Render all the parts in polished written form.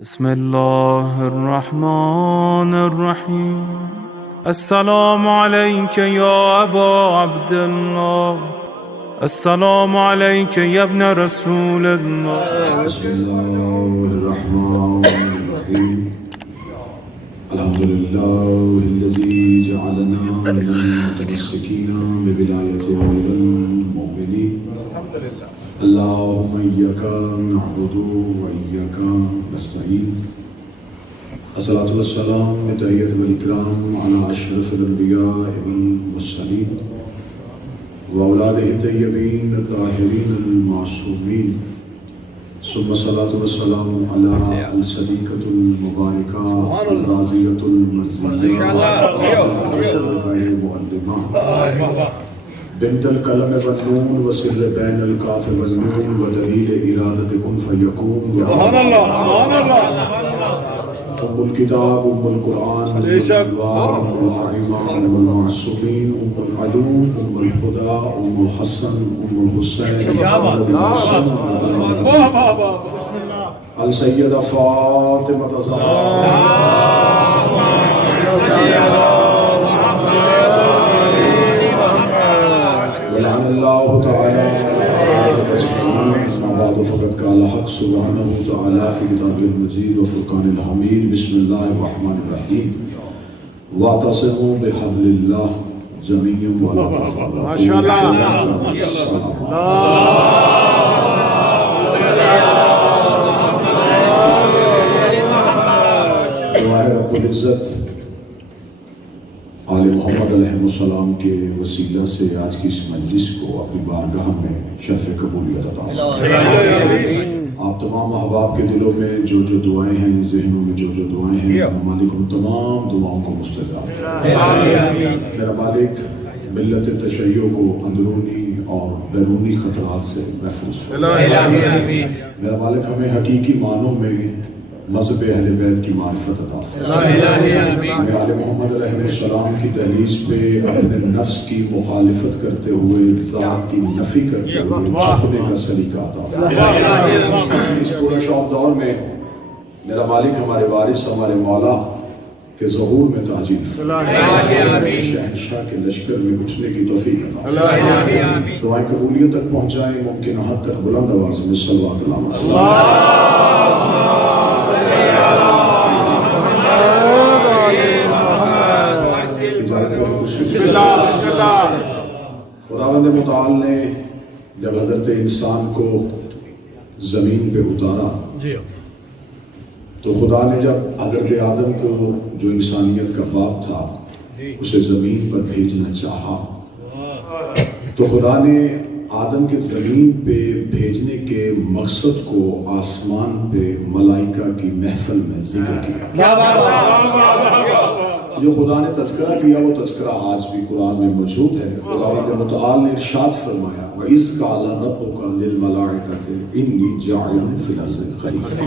بسم الله الرحمن الرحيم السلام عليك يا أبا عبد الله السلام عليك يا ابن رسول الله. بسم الله الرحمن الرحيم الحمد لله الذي جعلنا من المتمسكين بولاية أمير المؤمنين اللهم إياك نعبد وإياك نستعين. الصلاة والسلام بتحية والإكرام على أشرف الأنبياء والمرسلين وأولاده الطيبين الطاهرين المعصومين، ثم الصلاة والسلام على الصديقة المباركة الرازية المرزية المؤلمة بنت القلم والنون وسر بين الكاف والنون ودليل إرادة كن فيكون أم الكتاب أم القرآن أم الأنوار أم الرحمة أم المعصومين أم العلوم أم الهدى أم الحسن أم الحسين السيدة فاطمة الزهراء ولعن الله تعالى بعد فقد قال حق سبحانه وتعالى في كتابه المجيد وفرقان الحميد. بسم الله الرحمن الرحيم واعتصموا بحبل الله جميعا ولا تفرقوا. ما شاء الله. دعائے رب العزت آل محمد علیہ السلام کے وسیلہ سے آج کی اس مجلس کو اپنی بارگاہ میں شرف قبولیت عطا فرمائے. آپ تمام احباب کے دلوں میں جو جو دعائیں ہیں، ذہنوں میں جو جو دعائیں ہیں، مالک ان تمام دعاؤں کو مستجاب فرمائے. میرا مالک ملت تشیع کو اندرونی اور بیرونی خطرات سے محفوظ فرمائے. میرا مالک ہمیں حقیقی معنوں میں مذہب اہل بیت کی معرفت عطا فرمائے. ہمیں آل محمد علیہ السلام کی دہلیز پہ اپنے نفس کی مخالفت کرتے ہوئے، ذات کی نفی کرتے ہوئے چھپنے کا سلیقہ عطا فرمائے. اس پورے شوق دور میں میرا مالک ہمارے وارث، ہمارے مولا کے ظہور میں تاجیل فرمائے. شہنشاہ کے لشکر میں اٹھنے کی توفیق عطا فرمائے. دعائیں قبولیت تک پہنچائیں، ممکن حد تک بلند آواز میں صلوات علامت خداوند متعال نے جب حضرت انسان کو زمین پہ اتارا تو خدا نے جب حضرت آدم کو جو انسانیت کا باپ تھا اسے زمین پر بھیجنا چاہا تو خدا نے آدم کے زمین پہ بھیجنے کے مقصد کو آسمان پہ ملائکہ کی محفل میں ذکر کیا. جو خدا نے تذکرہ کیا وہ تذکرہ آج بھی قرآن میں موجود ہے. خداوند متعال نے ارشاد فرمایا وَإِذْ قَالَ رَبُّكَ لِلْمَلَائِكَةِ إِنِّي جَاعِلٌ فِي الْأَرْضِ خَلِيفَةً.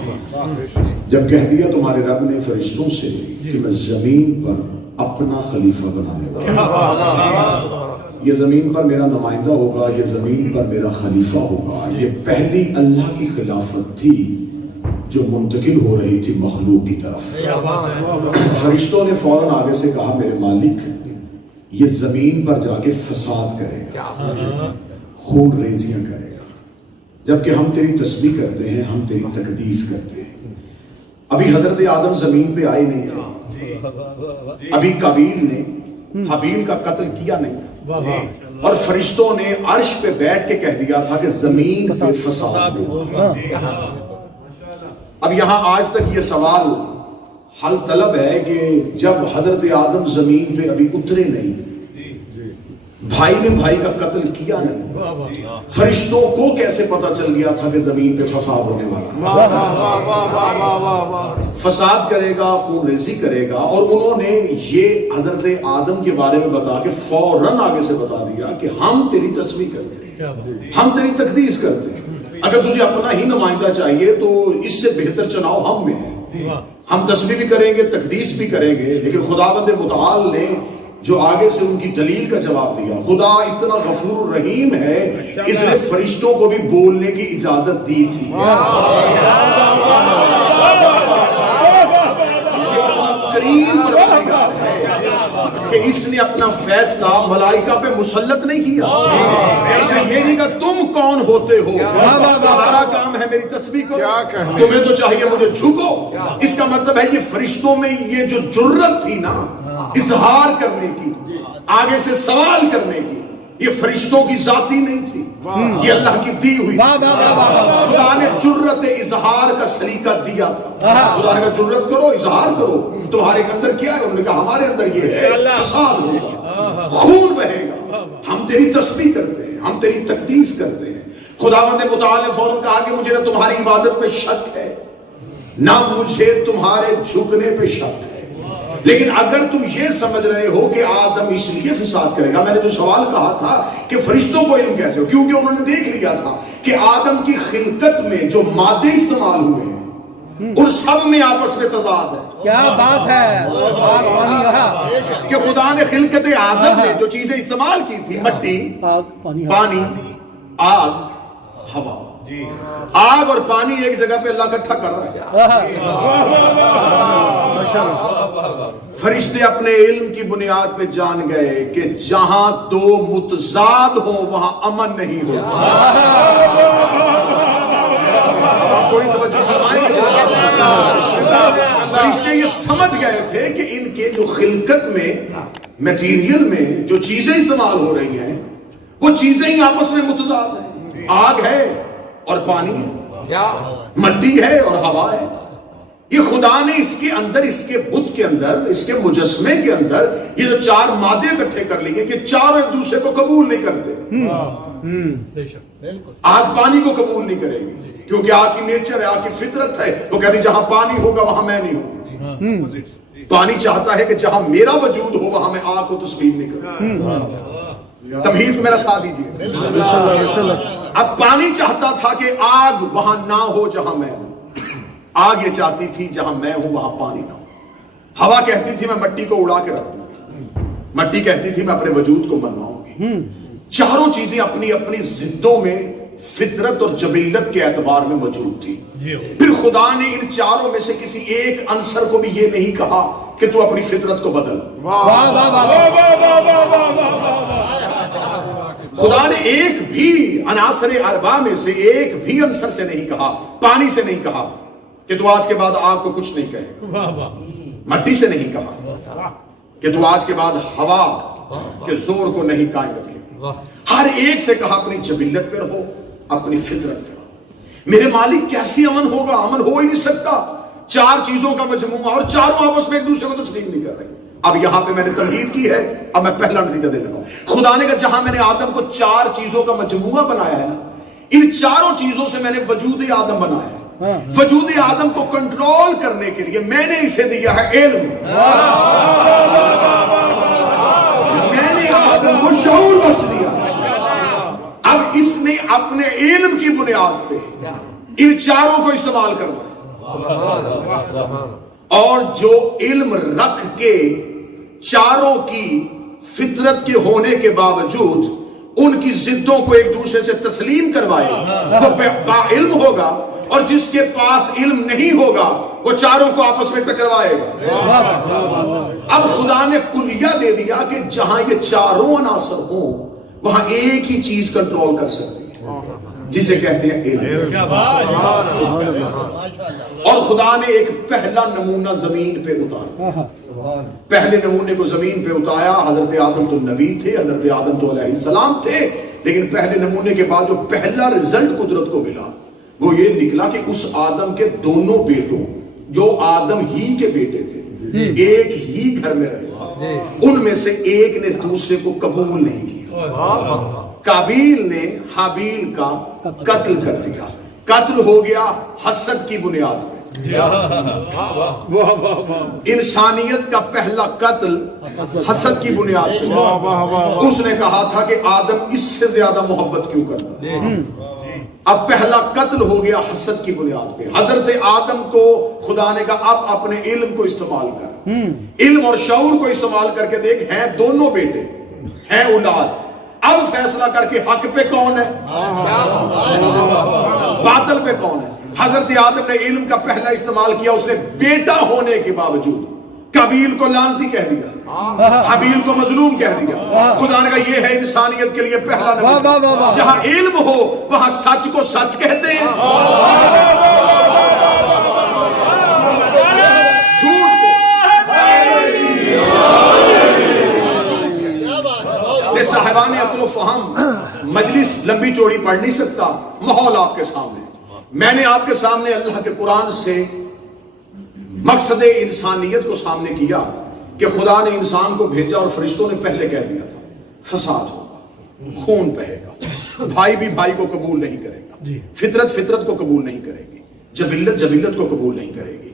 جب کہہ دیا تمہارے رب نے فرشتوں سے کہ میں زمین پر اپنا خلیفہ بنانے والا، یہ زمین پر میرا نمائندہ ہوگا، یہ زمین پر میرا خلیفہ ہوگا. یہ پہلی اللہ کی خلافت تھی جو منتقل ہو رہی تھی مخلوق کی طرف. فرشتوں نے فوراً آگے سے کہا میرے مالک یہ زمین پر جا کے فساد کرے گا، خون ریزیاں کرے گا، جبکہ ہم تیری تسبیح کرتے ہیں، ہم تیری تقدیس کرتے ہیں. ابھی حضرت آدم زمین پہ آئے نہیں تھے، ابھی قابیل نے حابیل کا قتل کیا نہیں تھا، اور فرشتوں نے عرش پہ بیٹھ کے کہہ دیا تھا کہ زمین پہ فساد ہوگا. اب یہاں آج تک یہ سوال حل طلب ہے کہ جب حضرت آدم زمین پہ ابھی اترے نہیں، بھائی نے بھائی کا قتل کیا نہیں، فرشتوں کو کیسے پتا چل گیا تھا کہ زمین پہ فساد ہونے والا، فساد کرے گا، خون ریزی کرے گا. اور انہوں نے یہ حضرت آدم کے بارے میں بتا کے فوراً آگے سے بتا دیا کہ ہم تیری تسبیح کرتے ہیں، ہم تیری تقدیس کرتے ہیں. اگر تجھے اپنا ہی نمائندہ چاہیے تو اس سے بہتر چناؤ ہم میں ہے. ہم تسبیح بھی کریں گے، تقدیس بھی کریں گے، لیکن خداوند متعال نے جو آگے سے ان کی دلیل کا جواب دیا. خدا اتنا غفور رحیم ہے اس نے فرشتوں کو بھی بولنے کی اجازت دی تھی. فیصلہ ملائکہ پہ مسلط نہیں کیا. اسے یہ نہیں کہا تم کون ہوتے ہو, تمہارا کام ہے میری تسبیح کرو, تمہیں تو چاہیے مجھے جھکو. اس کا مطلب ہے یہ فرشتوں میں یہ جو جرت تھی نا اظہار کرنے کی, آگے سے سوال کرنے کی, یہ فرشتوں کی ذاتی نہیں تھی, یہ اللہ کی دی ہوئی. خدا نے جرت اظہار کا سلیقہ دیا تھا. خدا نے کہا جرت کرو, اظہار کرو, تمہارے اندر کیا ہے؟ انہوں نے کہا ہمارے اندر یہ ہے, فساد ہوگا, خون بہے گا, ہم تیری تسبیح کرتے ہیں, ہم تیری تقدیس کرتے ہیں. خداوند متعال نے فوراً کہا کہ مجھے نہ تمہاری عبادت پہ شک ہے نہ مجھے تمہارے جھکنے پہ شک ہے, لیکن اگر تم یہ سمجھ رہے ہو کہ آدم اس لیے فساد کرے گا, میں نے جو سوال کہا تھا کہ فرشتوں کو علم کیسے ہو, کیونکہ انہوں نے دیکھ لیا تھا کہ آدم کی خلقت میں جو مادے استعمال ہوئے ہیں ان سب میں آپس میں تضاد ہے. کیا بات ہے, کہ خدا نے خلقت آدم میں جو چیزیں استعمال کی تھی, مٹی, پانی, آگ, ہوا, آگ اور پانی ایک جگہ پہ اللہ اکٹھا کر رہا ہے. فرشتے اپنے علم کی بنیاد پہ جان گئے کہ جہاں دو متضاد ہو وہاں امن نہیں ہوتا. تھوڑی توجہ فرمائیں گے. فرشتے یہ سمجھ گئے تھے کہ ان کے جو خلقت میں, میٹیریل میں جو چیزیں استعمال ہو رہی ہیں وہ چیزیں ہی آپس میں متضاد ہیں. آگ ہے اور پانی ہے, مٹی ہے اور ہوا ہے. یہ خدا نے اس کے اندر, اس کے بت کے اندر, اس کے مجسمے کے اندر یہ جو چار مادے اکٹھے کر لیے کہ چار ایک دوسرے کو قبول نہیں کرتے. آگ پانی کو قبول نہیں کرے گی کیونکہ آگ کی نیچر ہے, آگ کی فطرت ہے, وہ کہتی جہاں پانی ہوگا وہاں میں نہیں ہوں. پانی چاہتا ہے کہ جہاں میرا وجود ہو وہاں میں آگ کو تسلیم نہیں کروں. تمہید کو میرا ساتھ دیجیے. اب پانی چاہتا تھا کہ آگ وہاں نہ ہو جہاں میں ہوں, آگ یہ چاہتی تھی جہاں میں ہوں وہاں پانی نہ ہو. ہوا کہتی تھی میں مٹی کو اڑا کے رکھوں گی, مٹی کہتی تھی میں اپنے وجود کو منواؤں گی. چاروں چیزیں اپنی اپنی ضدوں میں فطرت اور جبلت کے اعتبار میں موجود تھی. پھر خدا نے ان چاروں میں سے کسی ایک عنصر کو بھی یہ نہیں کہا کہ تو اپنی فطرت کو بدل. خدا نے ایک بھی عناصر اربع میں سے ایک بھی عنصر سے نہیں کہا, پانی سے نہیں کہا کہ تو آج کے بعد آگ کو کچھ نہیں کہے, مٹی سے نہیں کہا کہ تو آج کے بعد ہوا کے زور کو نہیں قائم رکھے. ہر ایک سے کہا اپنی جبلت پہ رہو, اپنی فطرت پہ رہو. میرے مالک کیسی امن ہوگا؟ امن ہو ہی نہیں سکتا. چار چیزوں کا مجموعہ اور چاروں آپس میں ایک دوسرے کو تسلیم نہیں کر رہے. اب یہاں پہ میں نے تمہید کی ہے, اب میں پہلا نتیجہ دے لگا. خدا نے کہا جہاں میں نے آدم کو چار چیزوں کا مجموعہ بنایا ہے, ان چاروں چیزوں سے میں نے وجود آدم بنایا ہے. وجود آدم کو کنٹرول کرنے کے لیے میں نے اسے دیا ہے علم. میں نے آدم کو شعور بخش دیا. اب اس نے اپنے علم کی بنیاد پہ ان چاروں کو استعمال کرنا ہے, اور جو علم رکھ کے چاروں کی فطرت کے ہونے کے باوجود ان کی ضدوں کو ایک دوسرے سے تسلیم کروائے وہ با علم ہوگا, اور جس کے پاس علم نہیں ہوگا وہ چاروں کو آپس میں ٹکروائے گا. اب خدا نے کلیہ دے دیا کہ جہاں یہ چاروں عناصر ہوں وہاں ایک ہی چیز کنٹرول کر سکتی ہے جسے کہتے ہیں علم. اور خدا نے ایک پہلا نمونہ زمین پہ اتارا. پہلے نمونے کو زمین پہ اتارا. حضرت آدم تو نبی تھے, حضرت آدم تو علیہ السلام تھے, لیکن پہلے نمونے کے بعد جو پہلا رزلٹ قدرت کو ملا وہ یہ نکلا کہ اس آدم کے دونوں بیٹوں جو آدم ہی کے بیٹے تھے, ایک ہی گھر میں رہے, ان میں سے ایک نے دوسرے کو قبول نہیں کیا. قابیل نے حابیل کا قتل کر دیا. قتل ہو گیا حسد کی بنیاد پہ. انسانیت کا پہلا قتل حسد کی بنیاد پہ. اس نے کہا تھا کہ آدم اس سے زیادہ محبت کیوں کرتا. اب پہلا قتل ہو گیا حسد کی بنیاد پہ. حضرت آدم کو خدا نے کہا اب اپنے علم کو استعمال کر, علم اور شعور کو استعمال کر کے دیکھ, ہیں دونوں بیٹے, ہیں اولاد, اب فیصلہ کر کے حق پہ کون ہے, باطل پہ کون ہے. حضرت آدم نے علم کا پہلا استعمال کیا. اس نے بیٹا ہونے کے باوجود قابیل کو لعنتی کہہ دیا. حبیل کو مظلوم کہہ دیا. خدا نے کہا یہ ہے انسانیت کے لیے پہلا نبی. جہاں علم ہو وہاں سچ کو سچ کہتے ہیں, صاحبان عقل و فہم. مجلس لمبی چوڑی پڑھ نہیں سکتا, ماحول آپ کے سامنے. میں نے آپ کے سامنے اللہ کے قرآن سے مقصد انسانیت کو سامنے کیا کہ خدا نے انسان کو بھیجا اور فرشتوں نے پہلے کہہ دیا تھا فساد ہوگا, خون بہے گا, بھائی بھی بھائی کو قبول نہیں کرے گا, فطرت فطرت کو قبول نہیں کرے گی, جبلت جبلت کو قبول نہیں کرے گی,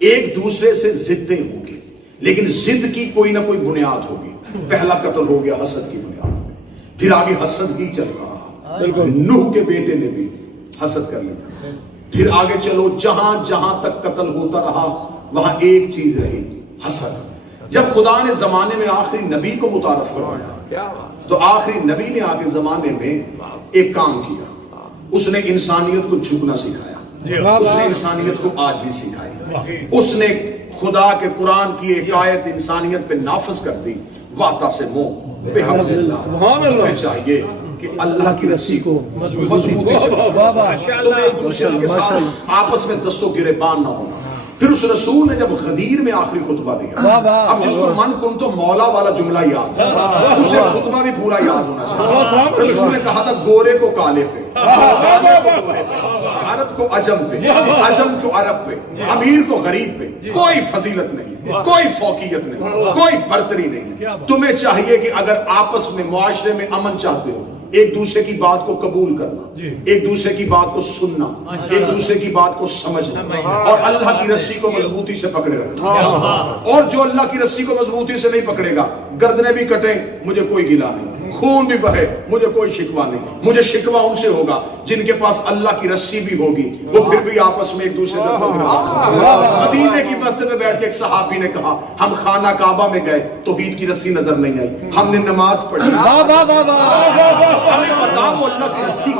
ایک دوسرے سے ضدیں ہوں گی, لیکن ضد کی کوئی نہ کوئی بنیاد ہوگی. پہلا قتل ہو گیا حسد کی بنیاد پہ, پھر آگے حسد ہی چلتا رہا. نوح کے بیٹے نے بھی حسد کر لیا. پھر آگے چلو, جہاں جہاں تک قتل ہوتا رہا وہاں ایک چیز رہی, حسد. جب خدا نے زمانے میں آخری نبی کو متعارف کروایا تو آخری نبی نے آگے زمانے میں ایک کام کیا. اس نے انسانیت کو جھکنا سکھایا, اس نے انسانیت کو عاجزی سکھائی, اس نے خدا کے قرآن کی ایک آیت انسانیت پہ نافذ کر دی, وَاعْتَصِمُوا بِحَبْلِ اللَّهِ. چاہیے کہ اللہ کی رسی کو مضبوطی سے تم ایک دوسرے کے ساتھ آپس میں دست و گریبان نہ ہونا. پھر اس رسول نے جب غدیر میں آخری خطبہ دیا, اب جس کو من کن تو مولا والا جملہ یاد ہے, اسے خطبہ بھی پورا یاد ہونا چاہیے. رسول نے کہا تھا گورے کو کالے پہ, عرب کو عجم پہ, عجم کو عرب پہ, امیر کو غریب پہ کوئی فضیلت نہیں, کوئی فوقیت نہیں, کوئی برتری نہیں. تمہیں چاہیے کہ اگر آپس میں معاشرے میں امن چاہتے ہو ایک دوسرے کی بات کو قبول کرنا, ایک دوسرے کی بات کو سننا, ایک دوسرے کی بات کو سمجھنا, اور اللہ کی رسی کو مضبوطی سے پکڑے رکھنا. اور جو اللہ کی رسی کو مضبوطی سے نہیں پکڑے گا, گردنیں بھی کٹیں مجھے کوئی گلا نہیں, خون بھی بہے مجھے کوئی شکوہ نہیں. مجھے شکوہ ان سے ہوگا جن کے پاس اللہ کی رسی بھی ہوگی, وہ پھر بھی آپس میں ایک دوسرے سے مدینے کی مسجد میں بیٹھ کے ایک صحابی نے کہا ہم خانہ کعبہ میں گئے, توحید کی رسی نظر نہیں آئی, ہم نے نماز پڑھی, ہمیں پتا وہ اللہ کی رسی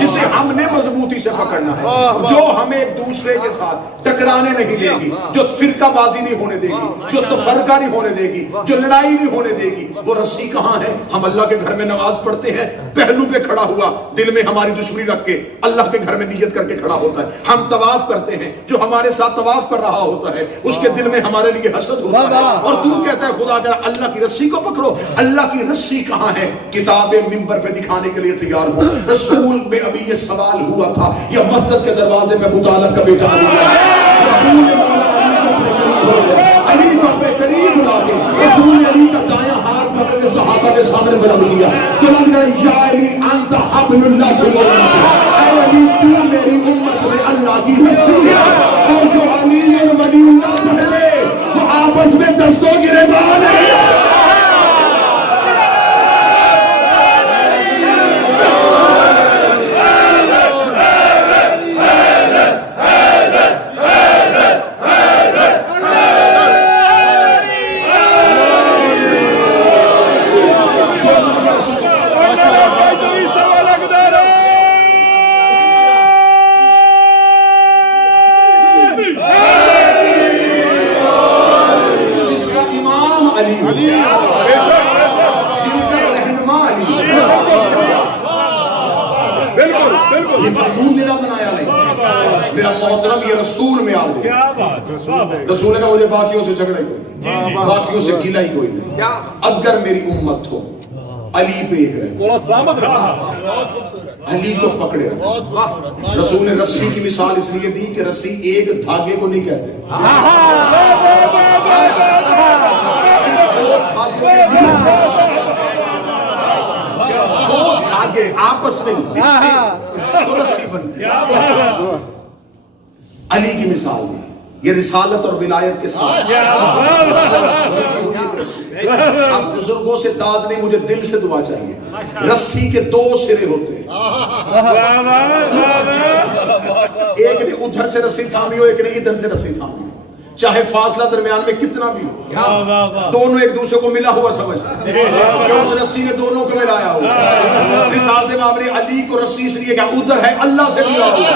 جسے ہم نے مضبوطی سے پکڑنا ہے, جو ہمیں ایک دوسرے کے ساتھ ٹکرانے نہیں دے گی, جو فرقہ بازی نہیں ہونے دے گی, جو تفرقہ نہیں ہونے دے گی, جو لڑائی نہیں ہونے دے گی. وہ رسی کہاں ہے؟ ہم اللہ کے گھر میں نماز پڑھتے ہیں, پہلو پہ کھڑا ہوا دل میں ہماری دشمنی رکھ کے اللہ کے گھر میں نیت کر کے کھڑا ہوتا ہے. ہم طواف کرتے ہیں, جو ہمارے ساتھ طواف کر رہا ہوتا ہے اس کے دل میں ہمارے لیے حسد ہوتا ہے, اور تو کہتا ہے خدا اگر اللہ کی رسی کو پکڑو. اللہ کی رسی کہاں ہے؟ کتاب ممبر پہ دکھانے کے لیے تیار ہو. رسول میں ابھی یہ سوال ہوا تھا, یا مسجد کے دروازے میں ابو طالب کا بیٹا رسول نے علی کو اپنے قریب بلا کے رسول نے علی کا دایاں ہاتھ پکڑ کے صحابہ کے سامنے بلند کیا. قرآن کہا یا علی انت حبل اللہ فی الامت, اے علی تو میری امت میں اللہ کی رسی ہے. اور جو علی ولی اللہ پہلے وہ آپس میں دستوں گریبان ہے. رسول میں آ گئے. رسول نے کہا مجھے باقیوں سے جھگڑا ہی کوئی نہیں, باقیوں سے گلا ہی کوئی نہیں. اگر میری امت ہو علی پہ ایک رہے, علی کو پکڑے رہے. رسول نے رسی کی مثال اس لیے دی کہ رسی ایک دھاگے کو نہیں کہتے, دو دھاگے آپس میں تو رسی بنتی. علی کی مثال دی, یہ رسالت اور ولایت کے ساتھ. اب بزرگوں سے داد نہیں, مجھے دل سے دعا چاہیے. رسی کے دو سرے ہوتے ہیں, ایک نے ادھر سے رسی تھامی ہو, ایک نے ادھر سے رسی تھامی ہو. چاہے فاصلہ درمیان میں کتنا بھی ہو, دونوں ایک دوسرے کو ملا ہوا سمجھتے ہیں کہ اس رسی نے دونوں کو ملایا ہوا. رسالت میں آپ نے علی کو رسی اس لیے کہ ادھر ہے اللہ سے ملا ہوا,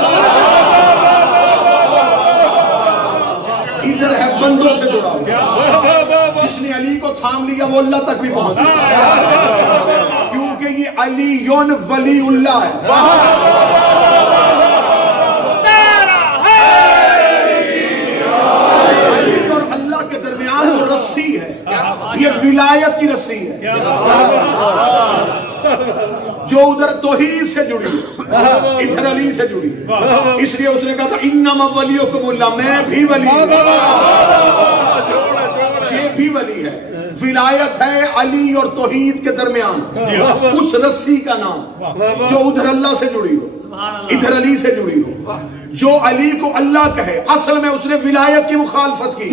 ادھر ہے بندوں سے جڑا ہوا. جس نے علی کو تھام لیا وہ اللہ تک بھی پہنچ گیا، کیونکہ یہ علی ولی اللہ ہے۔ رسی ہے، یہ ولایت کی رسی ہے جو ادھر توحید سے جڑی ہے، ادھر علی سے جڑی ہے۔ اس لیے اس نے کہا تھا انما ولیکم اللہ، میں بھی ولی ہوں، یہ بھی ولی ہے۔ ولایت ہے علی اور توحید کے درمیان اس رسی کا نام جو ادھر اللہ سے جڑی ہو، ادھر علی سے جڑی ہو۔ جو علی کو اللہ کہے اصل میں اس نے ولایت کی مخالفت کی۔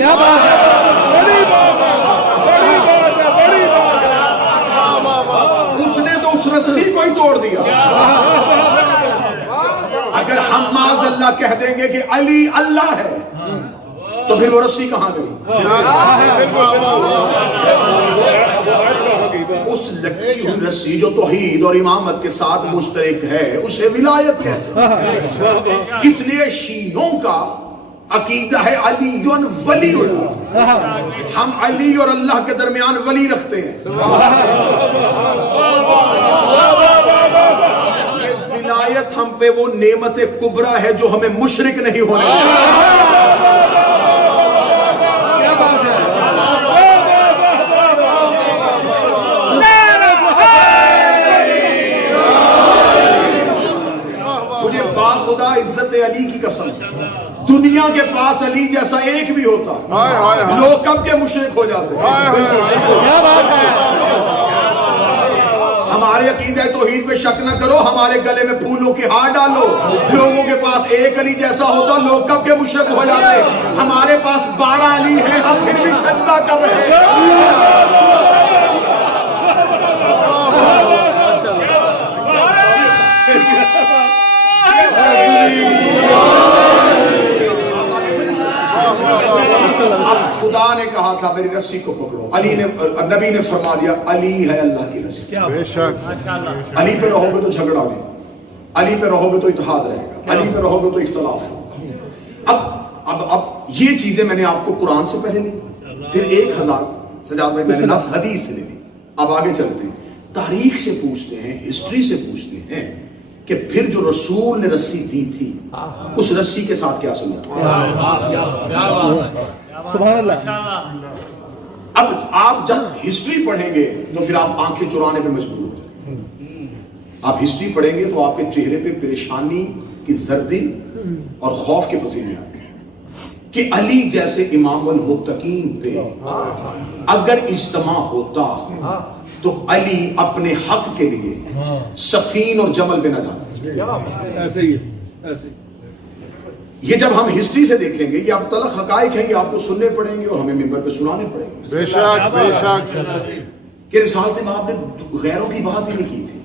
اس نے تو اس رسی کو ہی توڑ دیا۔ اگر ہم معاذ اللہ کہہ دیں گے کہ علی اللہ ہے تو پھر وہ رسی کہاں گئی؟ اس لٹکی ہوئی رسی جو توحید اور امامت کے ساتھ مشترک ہے اسے ولایت کہتے ہیں۔ اس لیے شیعوں کا عقیدہ ہے علی ولی اللہ، ہم علی اور اللہ کے درمیان ولی رکھتے ہیں۔ یہ ولایت ہم پہ وہ نعمت کبریٰ ہے جو ہمیں مشرک نہیں ہونے دیتی۔ خدا عزت علی کی قسم، دنیا کے پاس علی جیسا ایک بھی ہوتا لوگ کب کے مشرک ہو جاتے۔ ہمارے عقیدہ توحید میں شک نہ کرو، ہمارے گلے میں پھولوں کی ہار ڈالو، لوگوں کے پاس ایک علی جیسا ہوتا لوگ کب کے مشرک ہو جاتے۔ ہمارے پاس 12 علی ہیں، ہم پھر بھی سجدہ کر رہے ہیں۔ اب خدا نے کہا تھا میری رسی کو پکڑو، علی نے، نبی نے فرما دیا علی ہے اللہ کی رسی۔ بے شک علی پہ رہو گے تو جھگڑا نہیں، علی پہ رہو گے تو اتحاد رہے گا، علی پہ رہو گے تو اختلاف ہوگا۔ اب یہ چیزیں میں نے آپ کو قرآن سے پہلے لی، پھر 1000 سجاد بھائی میں نے نص حدیث سے لے لی۔ اب آگے چلتے ہیں، تاریخ سے پوچھتے ہیں، ہسٹری سے پوچھتے ہیں کہ پھر جو رسول نے رسی دی تھی اس رسی کے ساتھ کیا سمجھا؟ سبحان اللہ۔ اب آپ جب ہسٹری پڑھیں گے تو پھر آپ آنکھیں چرانے پہ مجبور ہو جائیں گے۔ آپ ہسٹری پڑھیں گے تو آپ کے چہرے پہ پریشانی کی زردی اور خوف کے پسینے آئیں گے کہ علی جیسے امام المتقین پہ اگر اجتماع ہوتا تو علی اپنے حق کے لیے سفین اور جمل پہ نہ جاتا۔ ایسے ہی ایسے یہ جب ہم ہسٹری سے دیکھیں گے یہ اب تلخ حقائق ہیں، یہ آپ کو سننے پڑیں گے اور ہمیں ممبر پہ سنانے پڑیں گے۔ بے شک بے شک کہ رسالت مآب نے غیروں کی بات ہی نہیں کی تھی،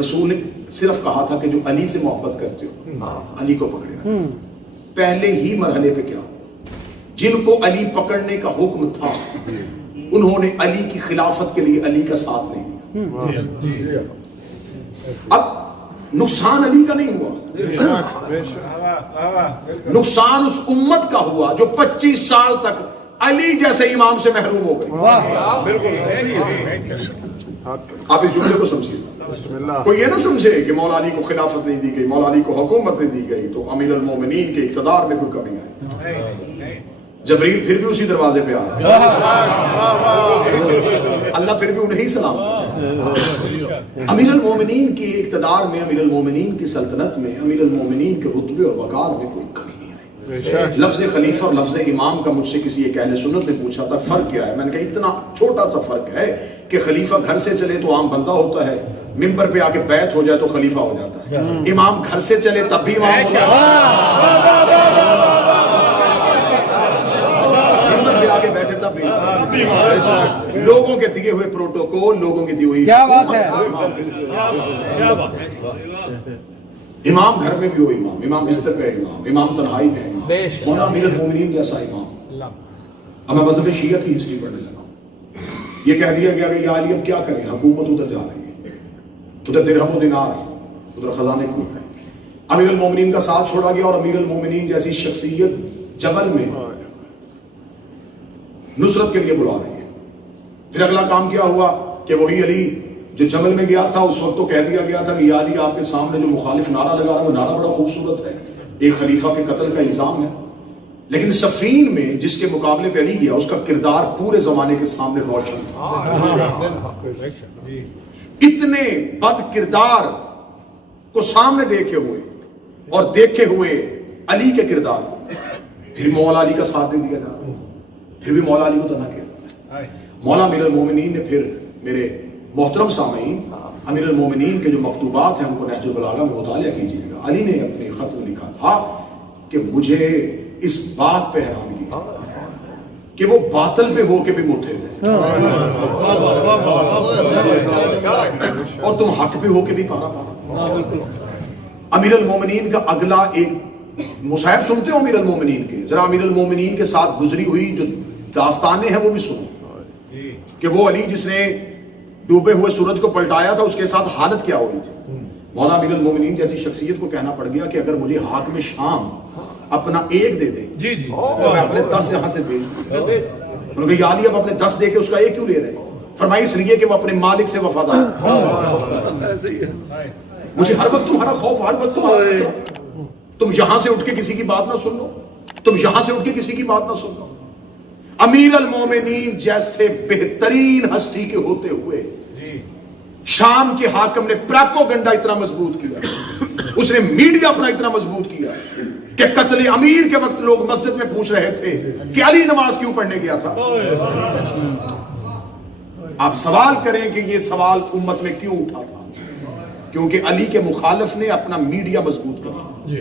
رسول نے صرف کہا تھا کہ جو علی سے محبت کرتے ہو علی کو پکڑے رہا۔ پہلے ہی مرحلے پہ کیا، جن کو علی پکڑنے کا حکم تھا انہوں نے علی کی خلافت کے لیے علی کا ساتھ نہیں دیا۔ اب نقصان علی کا نہیں ہوا، نقصان اس امت کا ہوا جو 25 سال تک علی جیسے امام سے محروم ہو گئی۔ آپ اس جملے کو سمجھیے، کوئی یہ نہ سمجھے کہ مولا علی کو خلافت نہیں دی گئی، مولا علی کو حکومت نہیں دی گئی تو امیر المومنین کے اقتدار میں کوئی کمی آئی۔ جبریل پھر بھی اسی دروازے پہ آ رہا ہے، اللہ پھر بھی انہیں سلام۔ امیر المومنین کی اقتدار میں، امیر المومنین کی سلطنت میں، امیر المومنین کے رتبے اور وقار میں کوئی کمی نہیں آئی۔ لفظ خلیفہ اور لفظ امام کا مجھ سے کسی ایک اہل سنت نے پوچھا تھا فرق کیا ہے، میں نے کہا اتنا چھوٹا سا فرق ہے کہ خلیفہ گھر سے چلے تو عام بندہ ہوتا ہے، ممبر پہ آ کے بیعت ہو جائے تو خلیفہ ہو جاتا ہے، امام گھر سے چلے تب بھی امام ہوتا ہے، آگے بیٹھے تب بھی لوگوں کے دیے ہوئے پروٹوکول، لوگوں کی دی ہوئی کیا بات ہے، امام گھر میں بھی ہو امام، امام بستر پہ امام، امام تنہائی میں امام، مولا امیر المومنین جیسا امام۔ اب میں مذہب شیعہ کی ہسٹری پڑھنے لگا ہوں، یہ کہہ دیا گیا کہ یا علی اب کیا کریں، حکومت ادھر جا رہی ہے، ادھر درہم و دینار، ادھر خزانے کھل گئے، امیر المومنین کا ساتھ چھوڑا گیا اور امیر المومنین جیسی شخصیت جبل میں نصرت کے لیے بلا رہی ہے، پھر اگلا کام کیا ہوا کہ وہی علی جو جنگل میں گیا تھا اس وقت تو کہہ دیا گیا تھا کہ یا علی آپ کے سامنے جو مخالف نعرہ لگا رہا ہے وہ نعرہ بڑا خوبصورت ہے، ایک خلیفہ کے قتل کا الزام ہے، لیکن صفین میں جس کے مقابلے پہ علی گیا اس کا کردار پورے زمانے کے سامنے روشن تھا۔ اتنے بد کردار کو سامنے دیکھے ہوئے اور دیکھے ہوئے علی کے کردار کو پھر مولا علی کا ساتھ دے دیا جا، پھر بھی مولا علی کو تنہا کیا۔ مولا امیر المومنین نے پھر، میرے محترم سامعین، امیر المومنین کے جو مکتوبات ہیں ان کو نہج البلاغہ میں مطالعہ کیجیے گا۔ علی نے اپنے خط میں لکھا تھا کہ مجھے اس بات پہ حیرانگی کہ وہ باطل پہ ہو کے بھی متحد ہیں اور تم حق پہ ہو کے بھی پارا پارا۔ امیر المومنین کا اگلا ایک مصائب سنتے ہو امیر المومنین کے، ذرا امیر المومنین کے ساتھ گزری ہوئی جو داستانیں ہیں وہ بھی سنو کہ وہ علی جس نے ڈوبے ہوئے سورج کو پلٹایا تھا اس کے ساتھ حالت کیا ہوئی تھی۔ مولا امیر المومنین جیسی شخصیت کو کہنا پڑ گیا کہ اگر مجھے حاکم شام اپنا ایک دے دے تو میں اپنے 10 یہاں سے دے دوں۔ انہوں نے کہا یا علی اب اپنے 10 دے کے اس کا ایک کیوں لے رہے؟ فرمائی اس لیے کہ وہ اپنے مالک سے وفادار ہے۔ مجھے ہر وقت تمہارا خوف، ہر وقت تمہارا خطرہ، تم یہاں سے اٹھ کے کسی کی بات نہ سن لو، تم یہاں سے اٹھ کے کسی کی بات نہ سن لو۔ امیر المومنین جیسے بہترین ہستی کے ہوتے ہوئے شام کے حاکم نے پراپوگنڈا اتنا مضبوط کیا، اس نے میڈیا اپنا اتنا مضبوط کیا کہ قتل امیر کے وقت لوگ مسجد میں پوچھ رہے تھے کہ علی نماز کیوں پڑھنے گیا تھا۔ آپ سوال کریں کہ یہ سوال امت میں کیوں اٹھا تھا؟ کیونکہ علی کے مخالف نے اپنا میڈیا مضبوط کیا۔